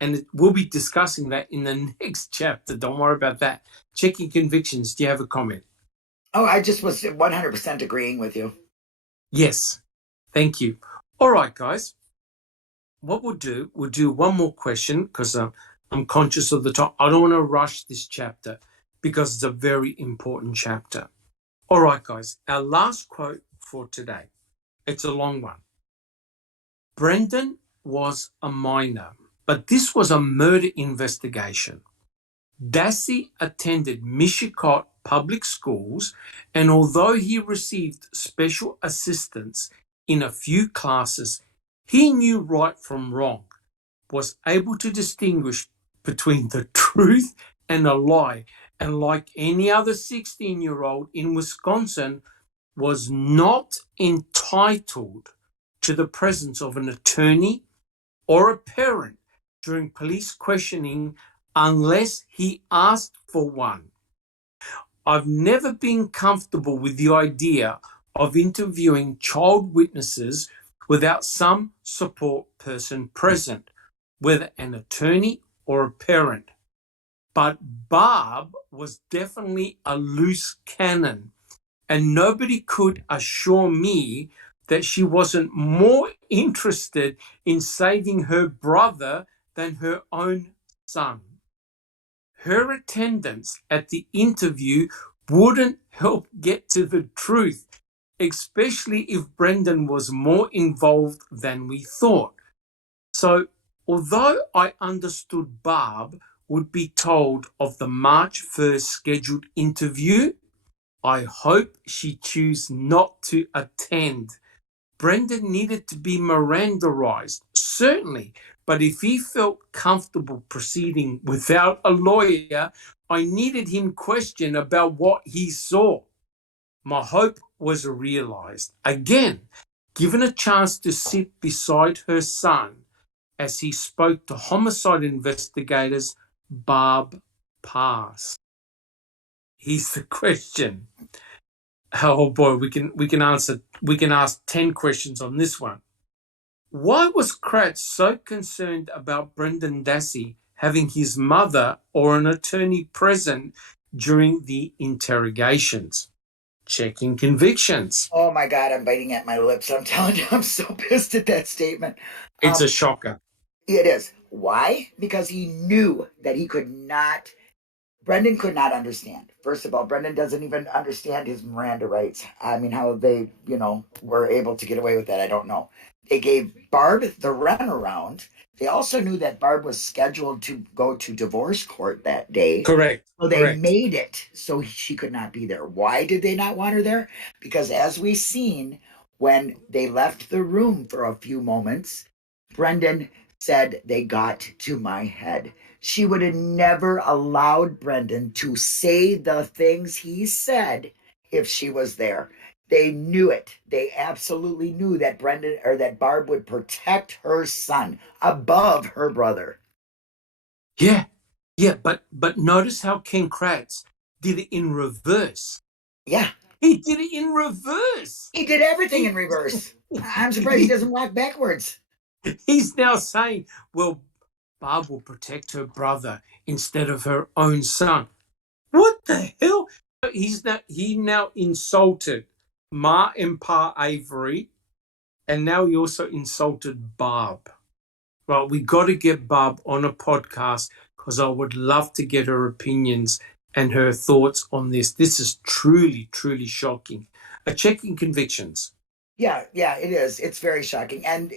And we'll be discussing that in the next chapter. Don't worry about that. Checking convictions. Do you have a comment? Oh, I just was 100% agreeing with you. Yes. Thank you. All right, guys. What we'll do one more question because I'm conscious of the time. I don't want to rush this chapter because it's a very important chapter. All right, guys. Our last quote for today. It's a long one. Brendan was a minor, but this was a murder investigation. Dassey attended Mishicot public schools, and although he received special assistance in a few classes, he knew right from wrong, was able to distinguish between the truth and a lie, and like any other 16-year-old in Wisconsin, was not entitled to the presence of an attorney or a parent during police questioning unless he asked for one. I've never been comfortable with the idea of interviewing child witnesses without some support person present, whether an attorney or a parent. But Barb was definitely a loose cannon, and nobody could assure me that she wasn't more interested in saving her brother than her own son. Her attendance at the interview wouldn't help get to the truth, especially if Brendan was more involved than we thought. So, although I understood Barb would be told of the March 1st scheduled interview, I hope she chose not to attend. Brendan needed to be Mirandaized, certainly, but if he felt comfortable proceeding without a lawyer, I needed him questioned about what he saw. My hope was realized. Again, given a chance to sit beside her son as he spoke to homicide investigators, Barb passed. Here's the question. Oh boy, we can ask 10 questions on this one. Why was Kratz so concerned about Brendan Dassey having his mother or an attorney present during the interrogations? Checking convictions. Oh my God, I'm biting at my lips. I'm telling you, I'm so pissed at that statement. It's a shocker. It is. Why? Because he knew that Brendan could not understand. First of all, Brendan doesn't even understand his Miranda rights. I mean, how they, were able to get away with that, I don't know. They gave Barb the runaround. They also knew that Barb was scheduled to go to divorce court that day. Correct. So they Correct. made it so she could not be there. Why did they not want her there? Because as we seen, when they left the room for a few moments, Brendan said they got to my head. She would have never allowed Brendan to say the things he said if she was there. They knew it. They absolutely knew that Brendan or that Barb would protect her son above her brother. Yeah. Yeah, but notice how Ken Kratz did it in reverse. Yeah. He did it in reverse. He did everything in reverse. I'm surprised he doesn't walk backwards. He's now saying, well, Barb will protect her brother instead of her own son. What the hell? He now insulted Ma and Pa Avery, and now he also insulted Barb. Well, we got to get Barb on a podcast because I would love to get her opinions and her thoughts on this. This is truly, truly shocking. A check in convictions. Yeah, it is. It's very shocking. And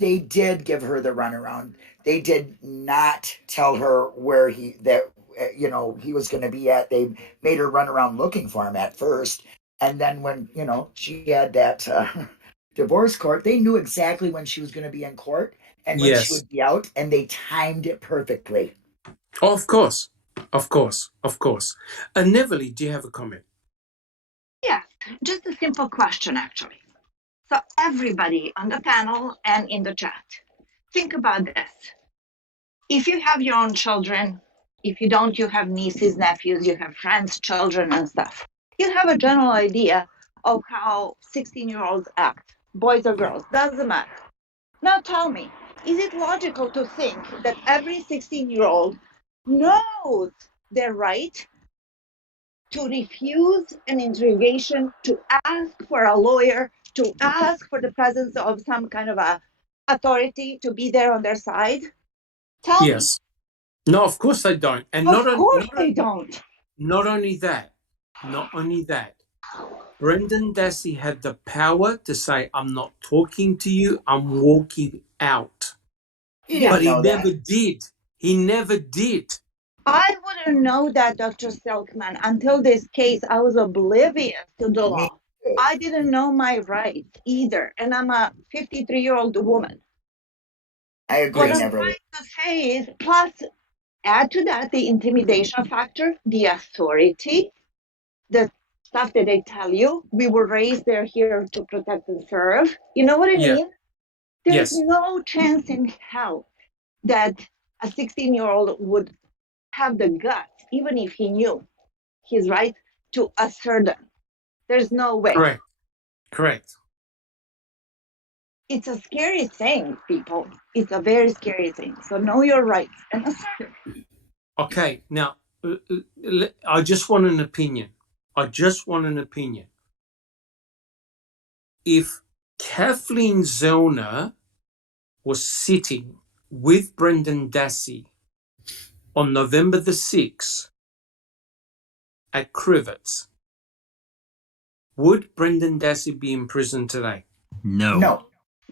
they did give her the runaround. They did not tell her where he was going to be at. They made her run around looking for him at first. And then when, she had that divorce court, they knew exactly when she was going to be in court and when she would be out, and they timed it perfectly. Oh, of course. Neville, do you have a comment? Yeah, just a simple question, actually. So everybody on the panel and in the chat, think about this. If you have your own children, if you don't, you have nieces, nephews, you have friends, children, and stuff. You have a general idea of how 16-year-olds act, boys or girls, doesn't matter. Now tell me, is it logical to think that every 16-year-old knows their right to refuse an interrogation, to ask for a lawyer, to ask for the presence of some kind of a authority to be there on their side? Tell me. No, of course they don't. And of course they don't. Not only that, Brendan Dassey had the power to say, I'm not talking to you, I'm walking out. But he never did. He never did. I wouldn't know that, Dr. Silkman. Until this case, I was oblivious to the law. I didn't know my rights either. And I'm a 53-year-old woman. I agree. What I'm trying to say is, plus, add to that the intimidation factor, the authority, the stuff that they tell you. We were raised, they're here to protect and serve. You know what I mean? There's no chance in hell that a 16-year-old would have the guts, even if he knew his right, to assert them. There's no way. Correct. It's a scary thing, people. It's a very scary thing. So know your rights and assert them. Okay, now, I just want an opinion. If Kathleen Zellner was sitting with Brendan Dassey on November the 6th at Crivets, would Brendan Dassey be in prison today? No.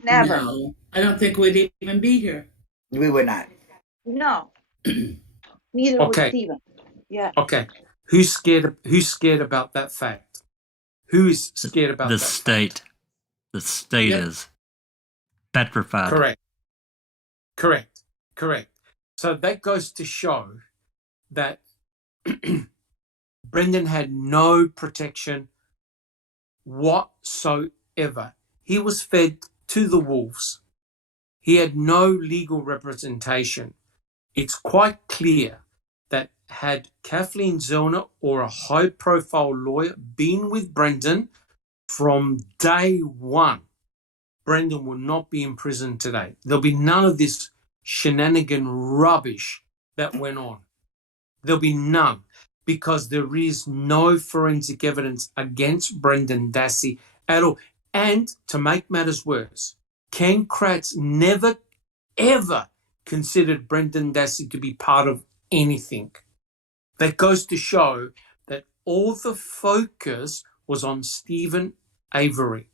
Never. No. I don't think we'd even be here. We would not. No. Neither would Stephen. Yeah. Okay. Who's scared about that fact? Who is scared about the that state? Fact? The state is petrified. Correct. So that goes to show that Brendan had no protection whatsoever. He was fed to the wolves. He had no legal representation. It's quite clear that had Kathleen Zellner or a high-profile lawyer been with Brendan from day one, Brendan will not be in prison today. There'll be none of this shenanigan rubbish that went on. There'll be none, because there is no forensic evidence against Brendan Dassey at all. And to make matters worse, Ken Kratz never, ever considered Brendan Dassey to be part of anything. That goes to show that all the focus was on Stephen Avery.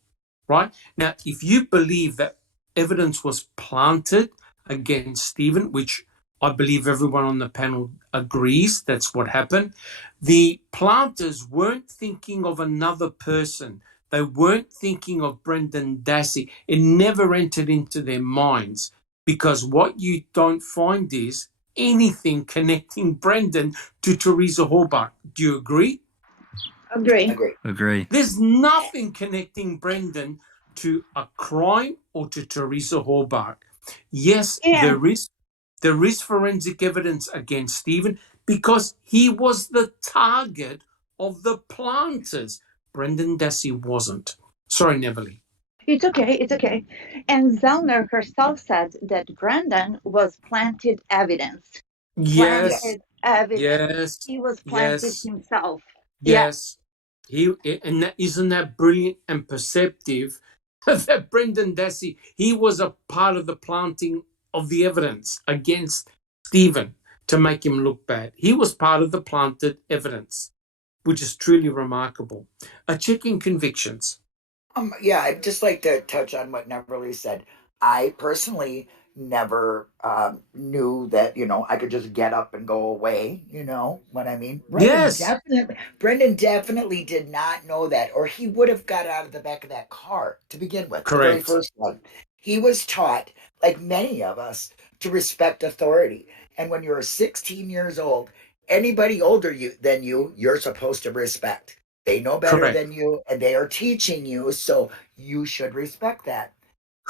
right? Now, if you believe that evidence was planted against Stephen, which I believe everyone on the panel agrees that's what happened, the planters weren't thinking of another person. They weren't thinking of Brendan Dassey. It never entered into their minds, because what you don't find is anything connecting Brendan to Teresa Horbach. Do you agree? Agree. Agree. There's nothing connecting Brendan to a crime or to Teresa Horbach. Yes, Yeah. there is forensic evidence against Stephen because he was the target of the planters. Brendan Dassey wasn't. Sorry, Neverly. It's okay. It's okay. And Zellner herself said that Brandon was planted evidence. Yes, Planted evidence. yes, He was planted yes, himself. yes. Isn't that brilliant and perceptive that Brendan Dassey, he was a part of the planting of the evidence against Stephen to make him look bad. He was part of the planted evidence, which is truly remarkable. Checking convictions. Yeah, I'd just like to touch on what Neverly said. I personally never knew that, I could just get up and go away. You know what I mean? Yes, Brendan definitely did not know that, or he would have got out of the back of that car to begin with, the very correct, first one. He was taught, like many of us, to respect authority. And when you're 16 years old, anybody older than you, you're supposed to respect. They know better correct, than you, and they are teaching you, so you should respect that.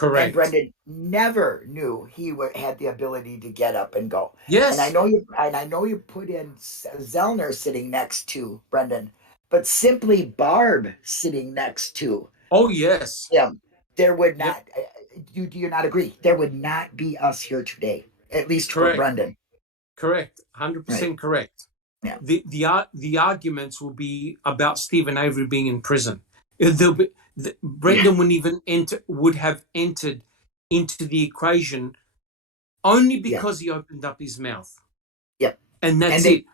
And correct. Brendan never knew he had the ability to get up and go. And I Yes. know you put in Zellner sitting next to Brendan, but simply Barb sitting next to Oh, yes. him, there would Yep. not. Do you not agree? There would not be us here today, at least for Correct. Brendan. Correct. 100% Right? correct. Yeah. The arguments will be about Stephen Avery being in prison. Brendan would have entered into the equation only Yeah. because he opened up his mouth. Yep. And that's And it.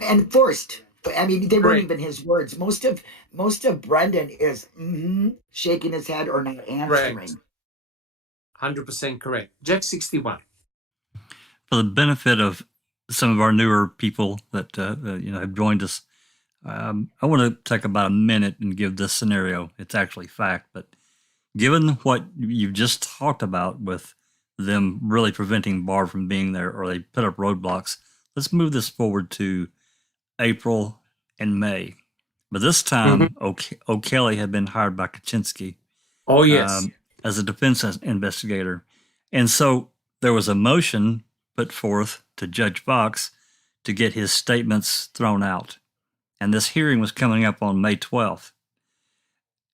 and forced. I mean, they weren't Correct. even his words. Most of Brendan is shaking his head or not answering. Correct. 100% correct. Jack 61. For the benefit of some of our newer people that have joined us, I want to take about a minute and give this scenario. It's actually fact, but given what you've just talked about with them really preventing Barb from being there, or they put up roadblocks, let's move this forward to April and May. But this time, O'Kelly had been hired by Kaczynski. Oh, yes. As a defense investigator. And so there was a motion put forth to Judge Fox to get his statements thrown out. And this hearing was coming up on May 12th.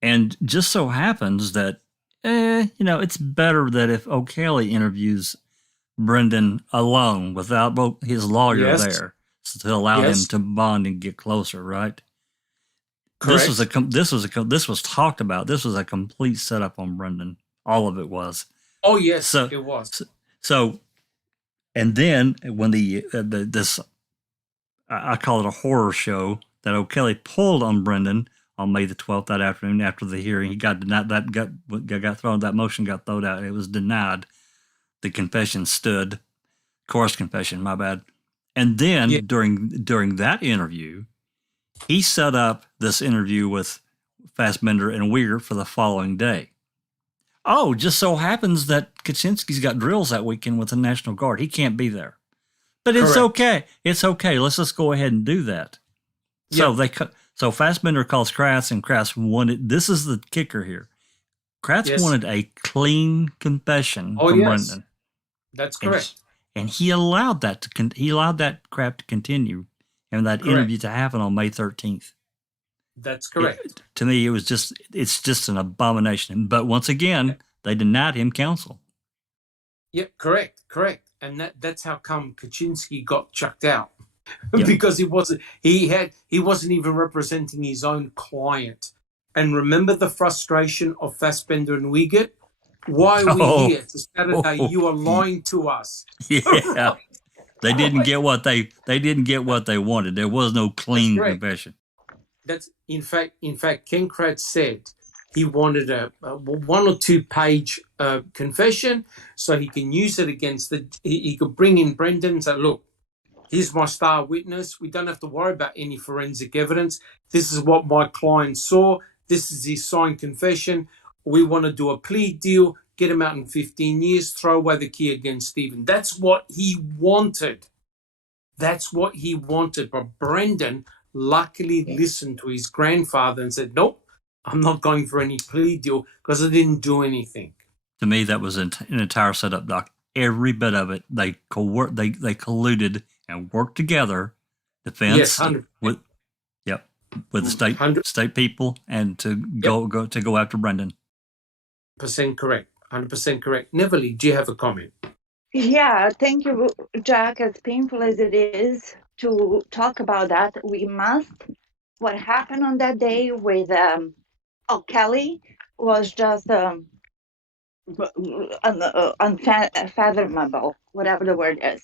And just so happens that, it's better that if O'Kelly interviews Brendan alone without his lawyer there, so to allow him to bond and get closer, right? Correct. This was talked about. This was a complete setup on Brendan. All of it was. Oh, yes, it was. So, and then when this, I call it a horror show that O'Kelly pulled on Brendan on May the 12th, that afternoon after the hearing, he got denied. That motion got thrown out. It was denied. The confession stood. Coerced confession, my bad. And then during that interview, he set up this interview with Fassbender and Weir for the following day. Oh, just so happens that Kaczynski's got drills that weekend with the National Guard. He can't be there. But it's okay. It's okay. Let's just go ahead and do that. So Fassbender calls Kratz, and Kratz wanted, this is the kicker here. Kratz wanted a clean confession from Brendan. That's correct. And he allowed that crap to continue and that interview to happen on May 13th. That's correct. To me, it's just an abomination. But once again, they denied him counsel. Yeah, correct. And that's how come Kaczynski got chucked out. Because he wasn't even representing his own client. And remember the frustration of Fassbender and Wiegert? Why are we here? It's Saturday. You are lying to us. Yeah. They didn't get what they wanted. There was no clean confession. That's in fact Ken Kratz said He wanted a 1 or 2 page confession so he can use it against he could bring in Brendan and say, look, here's my star witness. We don't have to worry about any forensic evidence. This is what my client saw. This is his signed confession. We want to do a plea deal, get him out in 15 years, throw away the key against Stephen. That's what he wanted. That's what he wanted. But Brendan luckily listened to his grandfather and said, nope, I'm not going for any plea deal because I didn't do anything. To me, that was an entire setup, Doc. Every bit of it. They colluded and worked together. Defense Yes, 100%. with the state people and to go after Brendan. 100% correct. 100% correct. Neverly, do you have a comment? Yeah, thank you, Jack. As painful as it is to talk about that, we must. What happened on that day with Kelly was just unfathomable, whatever the word is.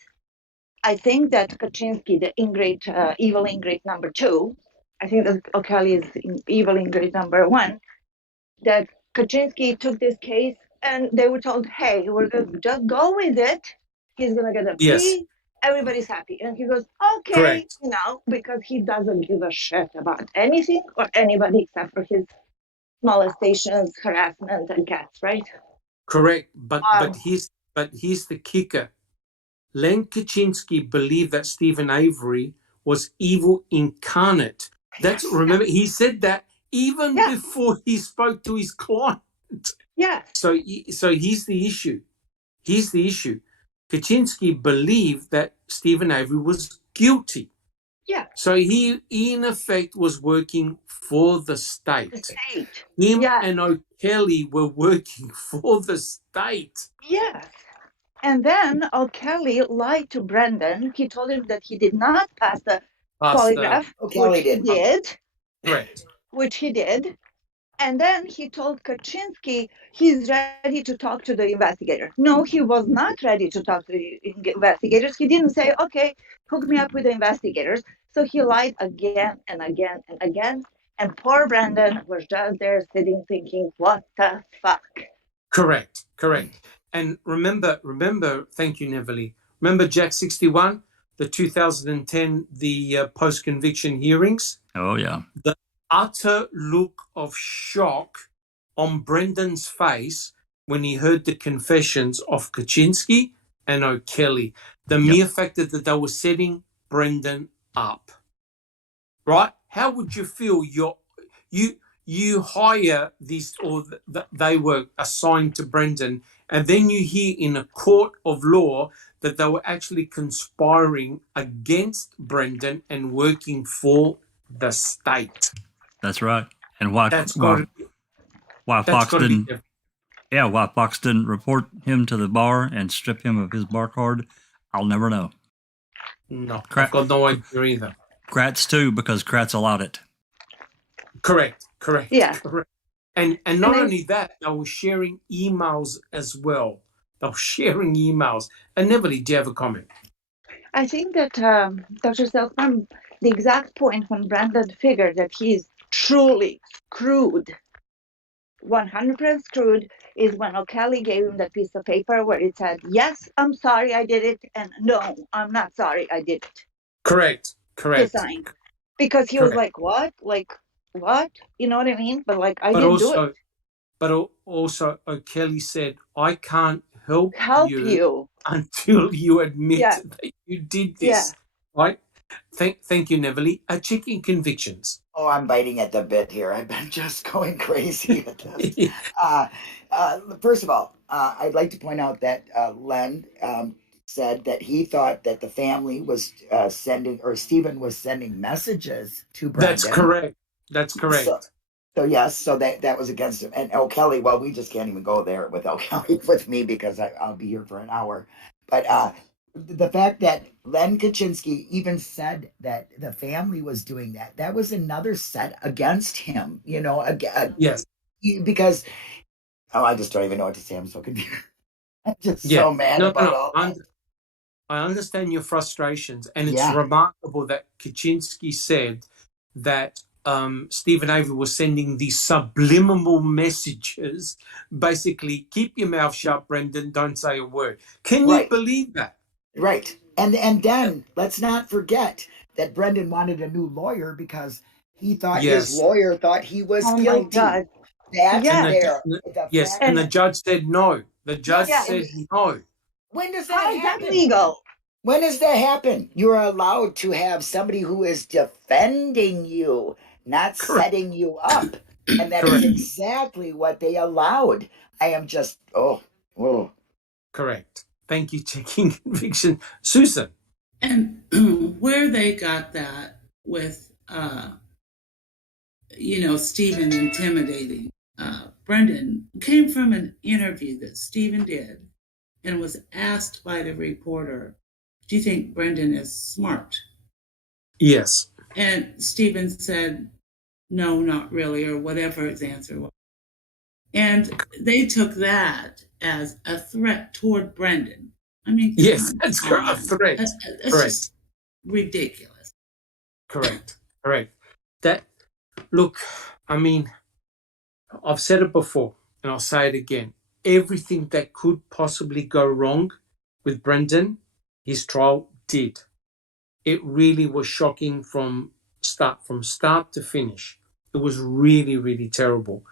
I think that Kaczynski, the ingrate, evil ingrate number 2, I think that O'Kelly is evil ingrate number 1, that Kaczynski took this case and they were told, hey, we're going to just go with it. He's going to get a plea. Yes. Everybody's happy. And he goes, okay, Correct. Because he doesn't give a shit about anything or anybody except for his molestations, harassment, and cats, right? Correct. But here's the kicker. Len Kaczynski believed that Stephen Avery was evil incarnate. Remember, he said that even before he spoke to his client. Yeah. So here's the issue. Kaczynski believed that Stephen Avery was guilty. Yeah. So he in effect was working for the state. The state. Him and O'Kelly were working for the state. Yes. And then O'Kelly lied to Brendan. He told him that he did not pass the polygraph, which he did. Correct. Which he did. And then he told Kaczynski he's ready to talk to the investigator. No, he was not ready to talk to the investigators. He didn't say, okay, hook me up with the investigators. So he lied again and again and again. And poor Brendan was just there sitting thinking, what the fuck? Correct. And remember, thank you, Neverly. Remember Jack 61, the 2010, the post-conviction hearings? Oh, yeah. The utter look of shock on Brendan's face when he heard the confessions of Kaczynski and O'Kelly. The mere fact that they were setting Brendan up. Right? How would you feel? You hire these, or they were assigned to Brendan, and then you hear in a court of law that they were actually conspiring against Brendan and working for the state. That's right. And why Fox didn't report him to the bar and strip him of his bar card, I'll never know. No, I've got no idea either. Kratz too, because Kratz allowed it. Correct. Yeah. Correct. And not only that, they were sharing emails as well. And Neverly, do you have a comment? I think that Dr. Silkman, the exact point when Brendan figured that he's truly screwed, 100% screwed, is when O'Kelly gave him that piece of paper where it said, yes, I'm sorry I did it, and no, I'm not sorry I did it. Correct. He signed. Because he was like, what? Like, what? You know what I mean? But like, I didn't do it. But also, O'Kelly said, I can't help you until you admit that you did this. Yeah. Right? Thank you, Neverly. Checking convictions. Oh, I'm biting at the bit here. I've been just going crazy at this. First of all, I'd like to point out that Len said that he thought that the family was Stephen was sending messages to Brendan. That's correct. So yes, so that was against him. And O'Kelly, well, we just can't even go there with O'Kelly with me because I'll be here for an hour. But the fact that Len Kaczynski even said that the family was doing that was another set against him, yes. Because, I just don't even know what to say. I'm so confused. I'm just so mad about all that. I understand your frustrations, and it's remarkable that Kaczynski said that Stephen Avery was sending these subliminal messages, basically, keep your mouth shut, Brendan, don't say a word. Can you believe that? Right. And then let's not forget that Brendan wanted a new lawyer because he thought his lawyer thought he was Oh my guilty. God. That's Yes. there. Yes, and the judge said no. The judge said no. When does that How is happen? that legal? When does that happen? You're allowed to have somebody who is defending you, not setting you up. And that is exactly what they allowed. I am just, oh. Correct. Thank you, checking conviction. Susan. And where they got that with, Stephen intimidating Brendan came from an interview that Stephen did and was asked by the reporter, do you think Brendan is smart? Yes. And Stephen said, no, not really, or whatever his answer was. And they took that as a threat toward Brendan. I mean, yes, that's a threat. It's just ridiculous. Correct. That, look, I mean, I've said it before, and I'll say it again. Everything that could possibly go wrong with Brendan, his trial did. It really was shocking from start to finish. It was really, really terrible.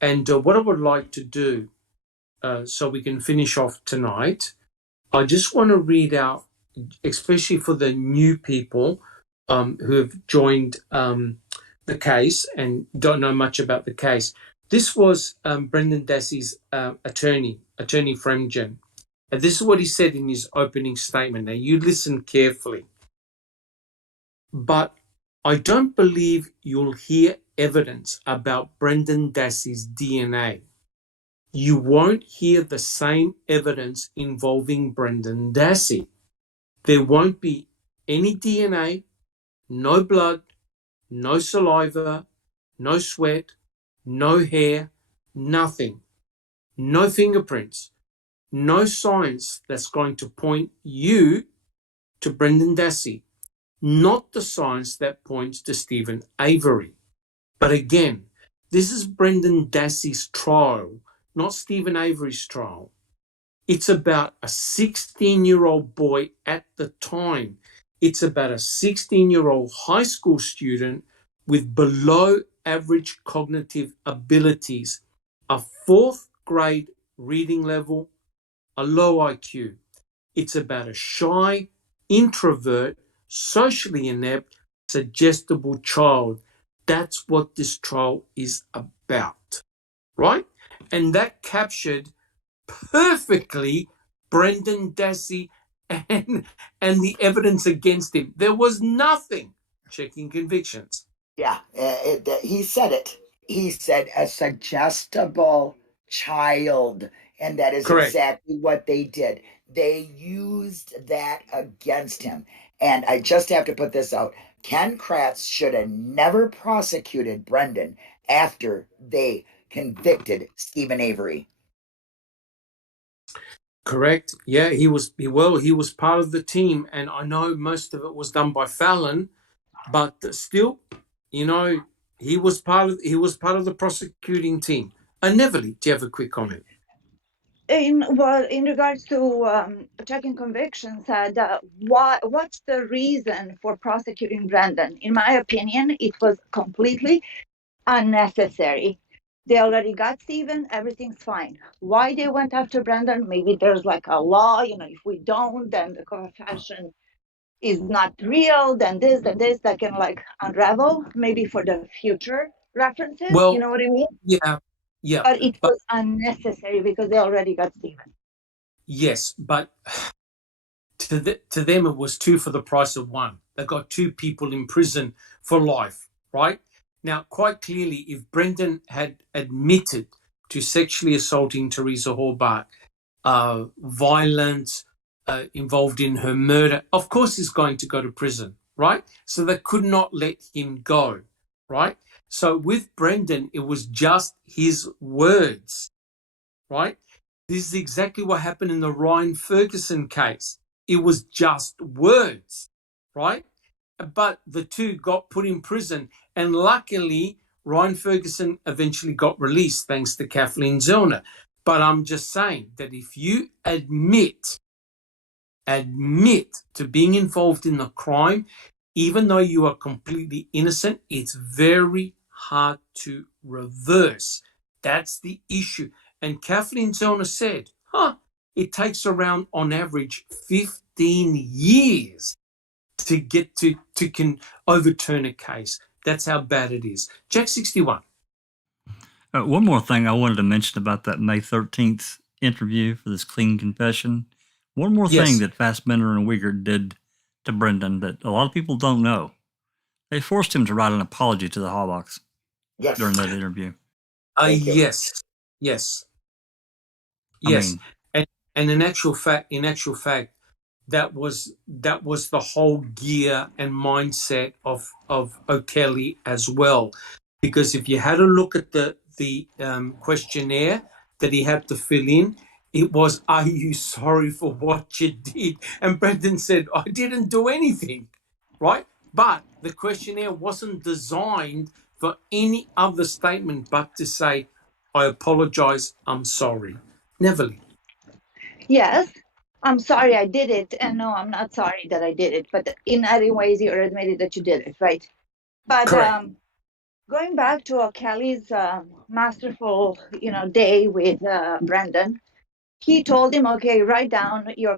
And what I would like to do, so we can finish off tonight, I just want to read out, especially for the new people who have joined the case and don't know much about the case. This was Brendan Dassey's attorney Fremgen. And this is what he said in his opening statement. Now, you listen carefully. But I don't believe you'll hear evidence about Brendan Dassey's DNA. You won't hear the same evidence involving Brendan Dassey. There won't be any DNA, no blood, no saliva, no sweat, no hair, nothing. No fingerprints, no signs that's going to point you to Brendan Dassey, not the signs that points to Stephen Avery. But again, this is Brendan Dassey's trial, not Stephen Avery's trial. It's about a 16-year-old boy at the time. It's about a 16-year-old high school student with below average cognitive abilities, a fourth grade reading level, a low IQ. It's about a shy, introvert, socially inept, suggestible child. That's what this trial is about, right? And that captured perfectly Brendan Dassey and the evidence against him. There was nothing checking convictions. Yeah, he said it. He said a suggestible child, and that is exactly what they did. They used that against him. And I just have to put this out. Ken Kratz should have never prosecuted Brendan after they convicted Stephen Avery. Correct. Yeah, he was part of the team, and I know most of it was done by Fallon, but still, he was part of the prosecuting team. Neverly, do you have a quick comment? In regards to checking convictions, what's the reason for prosecuting Brendan? In my opinion, it was completely unnecessary. They already got Stephen, everything's fine. Why they went after Brendan? Maybe there's like a law, if we don't, then the confession is not real, then this, that can unravel, maybe for the future references, well, you know what I mean? Yeah. But it was unnecessary because they already got Stephen. Yes, but to them it was two for the price of one. They got two people in prison for life, right? Now, quite clearly, if Brendan had admitted to sexually assaulting Teresa Horbach, violence involved in her murder, of course he's going to go to prison, right? So they could not let him go, right? So with Brendan, it was just his words, right? This is exactly what happened in the Ryan Ferguson case. It was just words, right? but the two got put in prison. And luckily, Ryan Ferguson eventually got released thanks to Kathleen Zellner. But I'm just saying that if you admit to being involved in the crime, even though you are completely innocent, it's very hard to reverse. That's the issue. And Kathleen Zellner said, it takes around, on average, 15 years to get to overturn a case. That's how bad it is. Jack 61. One more thing I wanted to mention about that May 13th interview for this clean confession. One more thing that Fassbender and Uyghur did to Brendan that a lot of people don't know. They forced him to write an apology to the Hawbox during that interview. Yes. I mean, and in actual fact, that was the whole gear and mindset of O'Kelly as well, because if you had a look at the questionnaire that he had to fill in, it was, "Are you sorry for what you did?" And Brendan said, "I didn't do anything," right? But the questionnaire wasn't designed for any other statement but to say, "I apologize, I'm sorry." Neverly. Yes, I'm sorry I did it. And no, I'm not sorry that I did it. But in other ways, you admitted that you did it, right? But going back to Kelly's masterful, day with Brendan, he told him, "Okay, write down your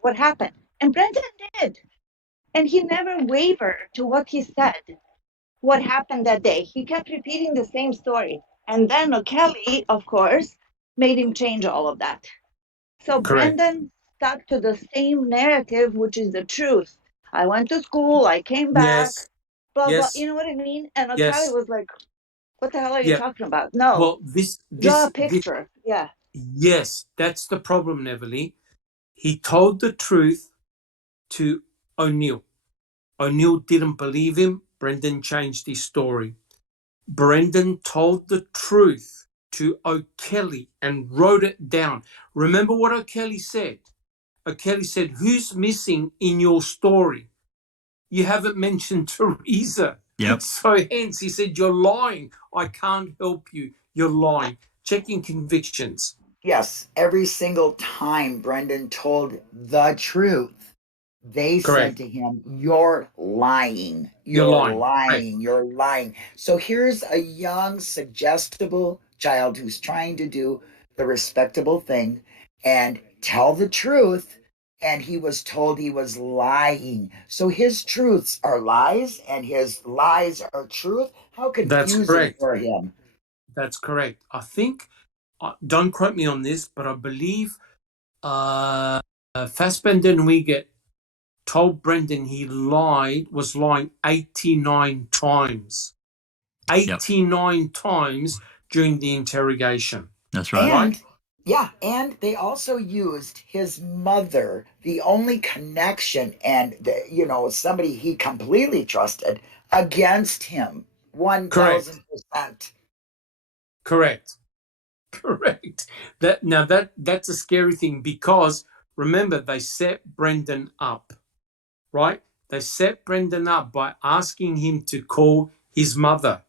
what happened," and Brendan did, and he never wavered to what he said. What happened that day? He kept repeating the same story, and then O'Kelly, of course, made him change all of that. So Brendan stuck to the same narrative, which is the truth. I went to school, I came back, blah, blah, you know what I mean? And O'Kelly was like, "What the hell are you talking about?" No. Well, draw a picture. Yes, that's the problem, Neverly. He told the truth to O'Neill. O'Neill didn't believe him. Brendan changed his story. Brendan told the truth to O'Kelly and wrote it down. Remember what O'Kelly said? O'Kelly said, "Who's missing in your story? You haven't mentioned Teresa." Yep. So hence he said, "You're lying. I can't help you. You're lying." Checking convictions. Yes, every single time Brendan told the truth, they said to him, "You're lying. You're lying. You're lying." So here's a young, suggestible child who's trying to do the respectable thing and tell the truth, and he was told he was lying. So his truths are lies and his lies are truth. How confusing for him. That's correct. I think, don't quote me on this, but I believe Fassbender and Uyghur told Brendan he was lying 89 times. 89 times during the interrogation. That's right. And and they also used his mother, the only connection and somebody he completely trusted, against him. 1,000%. Correct. That's a scary thing, because remember, they set Brendan up, right? They set Brendan up by asking him to call his mother,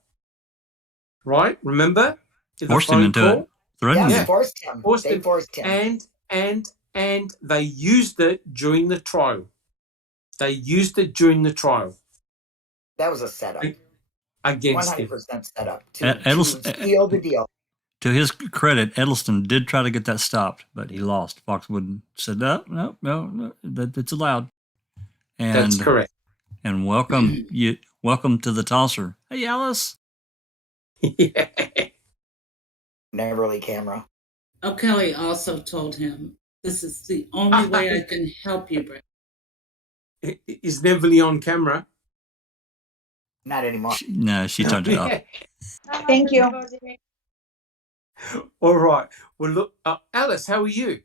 right? Remember? Forced him into it. Forced him. They forced him. And they used it during the trial. That was a setup. Against 100% setup to seal the deal. To his credit, Edelston did try to get that stopped, but he lost. Foxwood said, no, it's allowed. And, that's correct. And welcome to the tosser. Hey, Alice. Neverly camera. O'Kelly also told him, "This is the only way I can help you, Brett." Is Neverly on camera? Not anymore. She turned it off. Thank you. All right. Well, look, Alice, how are you?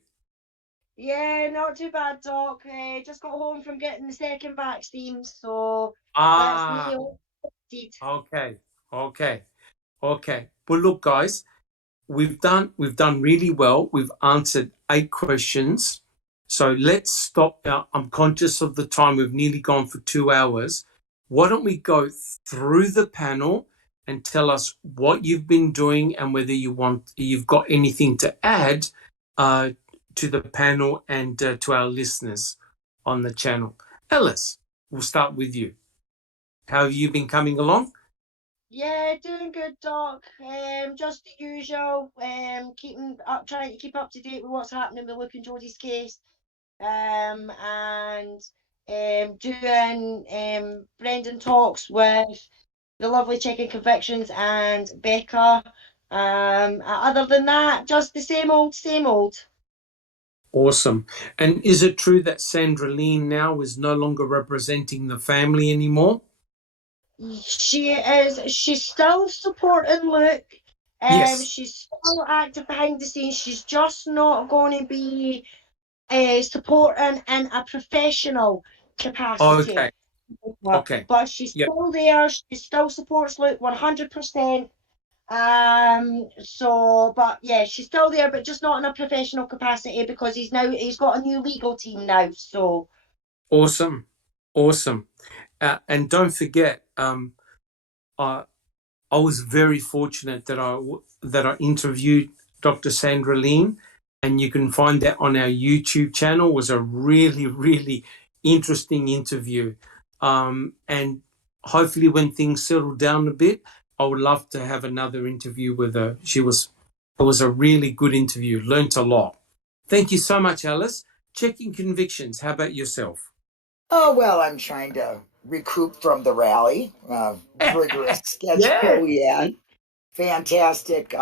Yeah, not too bad, Doc. Just got home from getting the second vaccine, so that's me all sorted. Okay. Well, look, guys, we've done really well. We've answered 8 questions. So let's stop. I'm conscious of the time. We've nearly gone for 2 hours. Why don't we go through the panel and tell us what you've been doing and whether you've got anything to add to the panel and to our listeners on the channel. Alice, we'll start with you. How have you been coming along? Yeah, doing good, Doc. Just the usual. Trying to keep up to date with what's happening with Luke and Jodie's case. And doing Brendan talks with the lovely Checking Convictions and Becca. Other than that, just the same old, same old. Awesome. And is it true that Sandra Lean now is no longer representing the family anymore? She's still supporting Luke. Yes. She's still active behind the scenes. She's just not going to be supporting in a professional capacity. Okay. Okay. But she's still there. She still supports Luke 100%. But yeah, she's still there, but just not in a professional capacity because he's got a new legal team now. So awesome. And don't forget, I was very fortunate that I interviewed Dr. Sandra Lean, and you can find that on our YouTube channel. It was a really, really interesting interview. And hopefully when things settle down a bit, I would love to have another interview with her. It was a really good interview. Learned a lot. Thank you so much, Alice. Checking Convictions. How about yourself? Oh, well, I'm trying to recoup from the rally. Rigorous schedule we had. Fantastic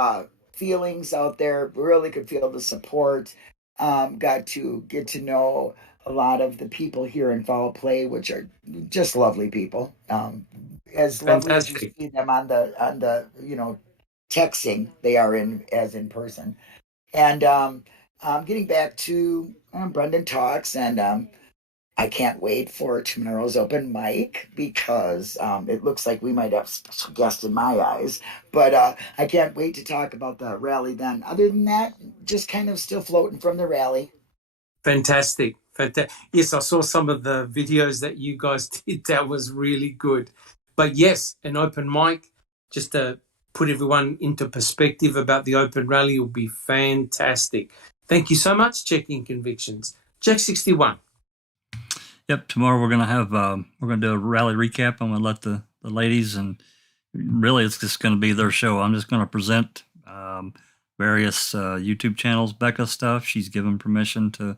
feelings out there. Really could feel the support. Got to get to know a lot of the people here in Foul Play, which are just lovely people. As lovely as you see them on the texting, they are as in person. And getting back to Brendan Talks, and I can't wait for tomorrow's open mic because it looks like we might have a special guest in my eyes. But I can't wait to talk about the rally then. Other than that, just kind of still floating from the rally. Fantastic. Yes, I saw some of the videos that you guys did. That was really good. But yes, an open mic, just to put everyone into perspective about the open rally, will be fantastic. Thank you so much, Checking Convictions. Jack 61. Yep, tomorrow we're gonna do a rally recap. I'm gonna let the ladies, and really it's just gonna be their show. I'm just gonna present various YouTube channels, Becca stuff. She's given permission to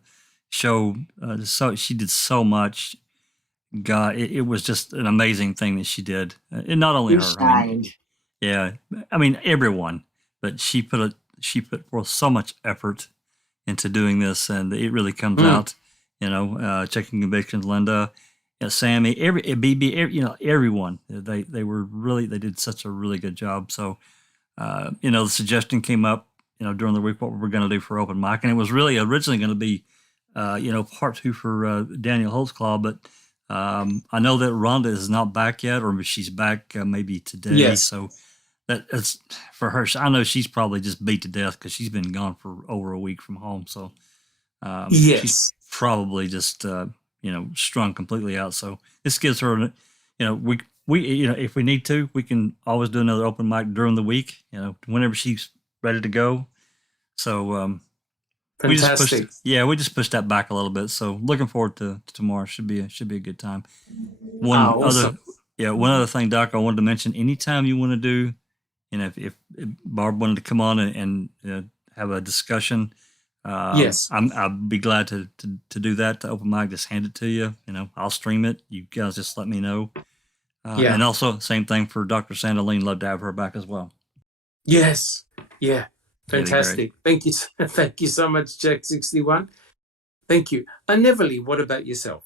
show. So she did so much. God, it was just an amazing thing that she did. And not only her, I mean everyone, but she put forth so much effort into doing this, and it really comes out. Checking Convictions, Linda, Sammy, everyone. They did such a really good job. So, the suggestion came up, during the week what we were going to do for open mic, and it was really originally going to be, part 2 for Daniel Holtzclaw, but I know that Rhonda is not back yet, or she's back maybe today. Yes. So that's for her. I know she's probably just beat to death because she's been gone for over a week from home. So. She's probably just strung completely out. So this gives her, we if we need to, we can always do another open mic during the week. Whenever she's ready to go. So we just pushed that back a little bit. So looking forward to tomorrow. Should be a good time. One other thing, Doc, I wanted to mention. Anytime you want to do, if Barb wanted to come on and have a discussion. Yes, I'd be glad to do that, to open mic, just hand it to you. I'll stream it. You guys just let me know. And also same thing for Dr. Sandaline. Love to have her back as well. Yes. Yeah. Fantastic. Thank you. Thank you so much, Jack 61. Thank you. Neverly, what about yourself?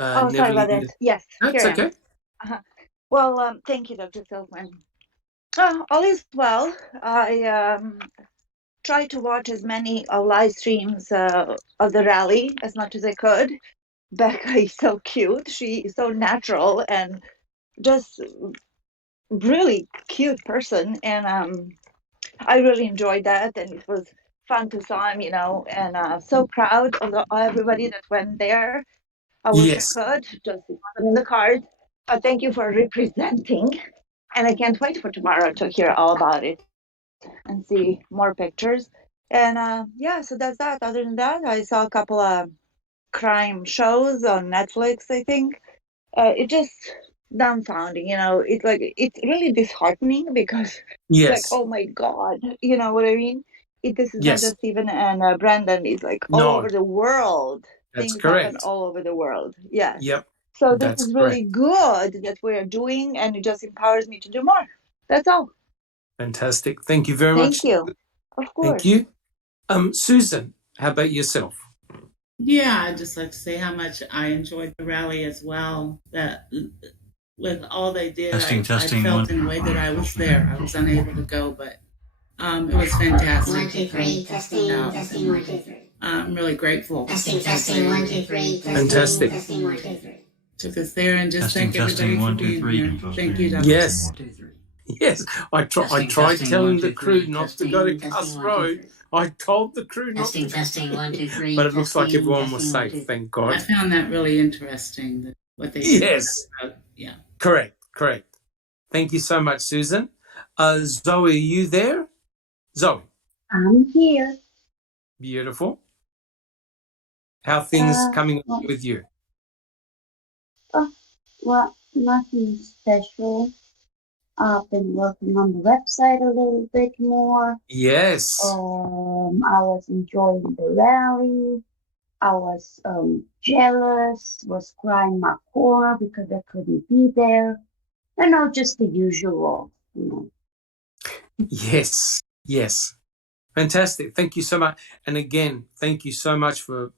Sorry about that. Yes. That's okay. Well, thank you, Dr. Silkman. All is well. I tried to watch as many live streams of the rally as much as I could. Becca is so cute. She is so natural and just really cute person. And I really enjoyed that, and it was fun to see him, and so proud of everybody that went there. I wish Yes. I could just put it in the card, but thank you for representing, and I can't wait for tomorrow to hear all about it and see more pictures. And so that's that. Other than that, I saw a couple of crime shows on Netflix, I think. It just dumbfounding, it's really disheartening because like, Yes. oh my God, you know what I mean? This is not Yes. just Stephen and Brandon, it's like all No, over the world. that's Things happen correct. all over the world. Yes. Yep. So this That's is really correct. good that we're doing, and it just empowers me to do more. That's all. Fantastic. Thank you very Thank much. you. Of Thank course. you. Susan, how about yourself? Yeah, I'd just like to say how much I enjoyed the rally as well. That with all they did, Testing, I testing, felt one. in a way that I was there. I was unable to go, but it was fantastic. 1, 2, 3, testing, testing, 1, 2, 3. I'm really grateful. Testing, testing, 1, 2, 3, testing, Fantastic. testing, 1, 2, 3. Took us there and just Testing, thank everybody testing, for 1, 2, being 3. here. Thank you, Dr. Yes. 2, 3. Yes. I Testing, tried testing, telling 1, 2, the crew 3, not testing, to go to testing, Cuss 1, 2, Road. 3. I told the crew not Testing, to. testing, 1, 2, 3. But it looks like testing, everyone was testing, 1, 2, safe, 3. thank I God. found that really interesting, what they did. Yes. Yeah. Correct. Thank you so much, Susan. Zoe, are you there? Zoe. I'm here. Beautiful. How are things coming Well, with you? well, nothing special. I've been working on the website a little bit more. Yes. I was enjoying the rally. I was jealous, was crying my core because I couldn't be there. Just the usual, Yes. Fantastic. Thank you so much. And again, thank you so much for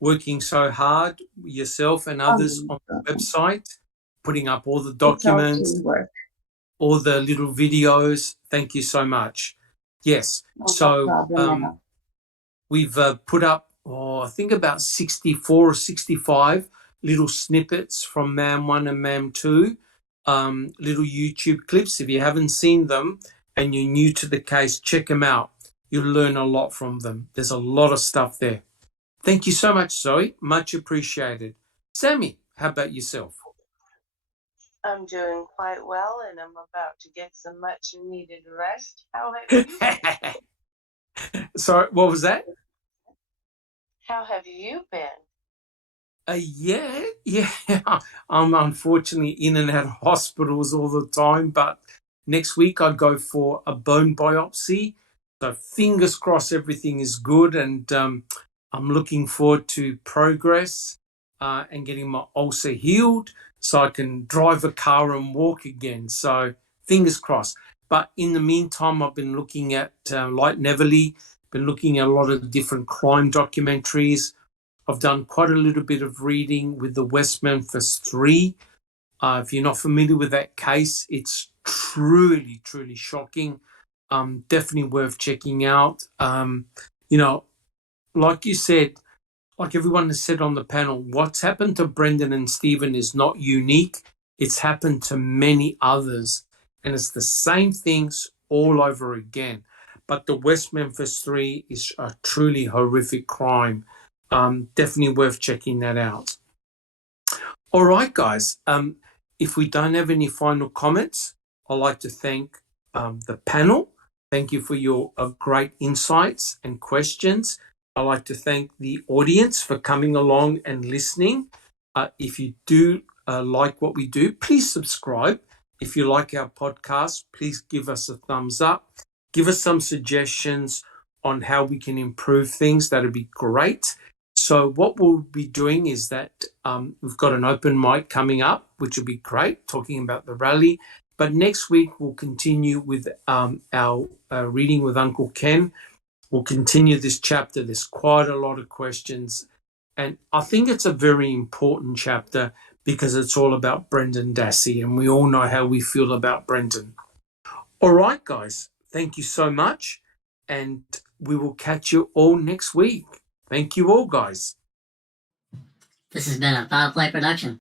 working so hard, yourself and others on the website, putting up all the documents, it's all teamwork. all the little videos. Thank you so much. Yes. No problem at all. We've put up, I think about 64 or 65 little snippets from MAM 1 and MAM 2, little YouTube clips. If you haven't seen them and you're new to the case, check them out. You'll learn a lot from them. There's a lot of stuff there. Thank you so much, Zoe. Much appreciated. Sammy, how about yourself? I'm doing quite well, and I'm about to get some much needed rest. How have you been? Sorry, what was that? How have you been? Yeah. I'm unfortunately in and out of hospitals all the time, but next week I go for a bone biopsy. So fingers crossed everything is good, and I'm looking forward to progress and getting my ulcer healed so I can drive a car and walk again. So fingers crossed. But in the meantime, I've been looking at like Neverly, been looking at a lot of different crime documentaries. I've done quite a little bit of reading with the West Memphis 3. If you're not familiar with that case, it's truly shocking. Definitely worth checking out. Like you said, like everyone has said on the panel, what's happened to Brendan and Stephen is not unique. It's happened to many others. And it's the same things all over again. But the West Memphis 3 is a truly horrific crime. Definitely worth checking that out. All right, guys. If we don't have any final comments, I'd like to thank the panel. Thank you for your great insights and questions. I'd like to thank the audience for coming along and listening. If you do like what we do, please subscribe. If you like our podcast, please give us a thumbs up. Give us some suggestions on how we can improve things. That'd be great. So what we'll be doing is that we've got an open mic coming up, which will be great, talking about the rally. But next week, we'll continue with our reading with Uncle Ken. We'll continue this chapter. There's quite a lot of questions. And I think it's a very important chapter because it's all about Brendan Dassey, and we all know how we feel about Brendan. All right, guys, thank you so much. And we will catch you all next week. Thank you all, guys. This has been a Foul Play production.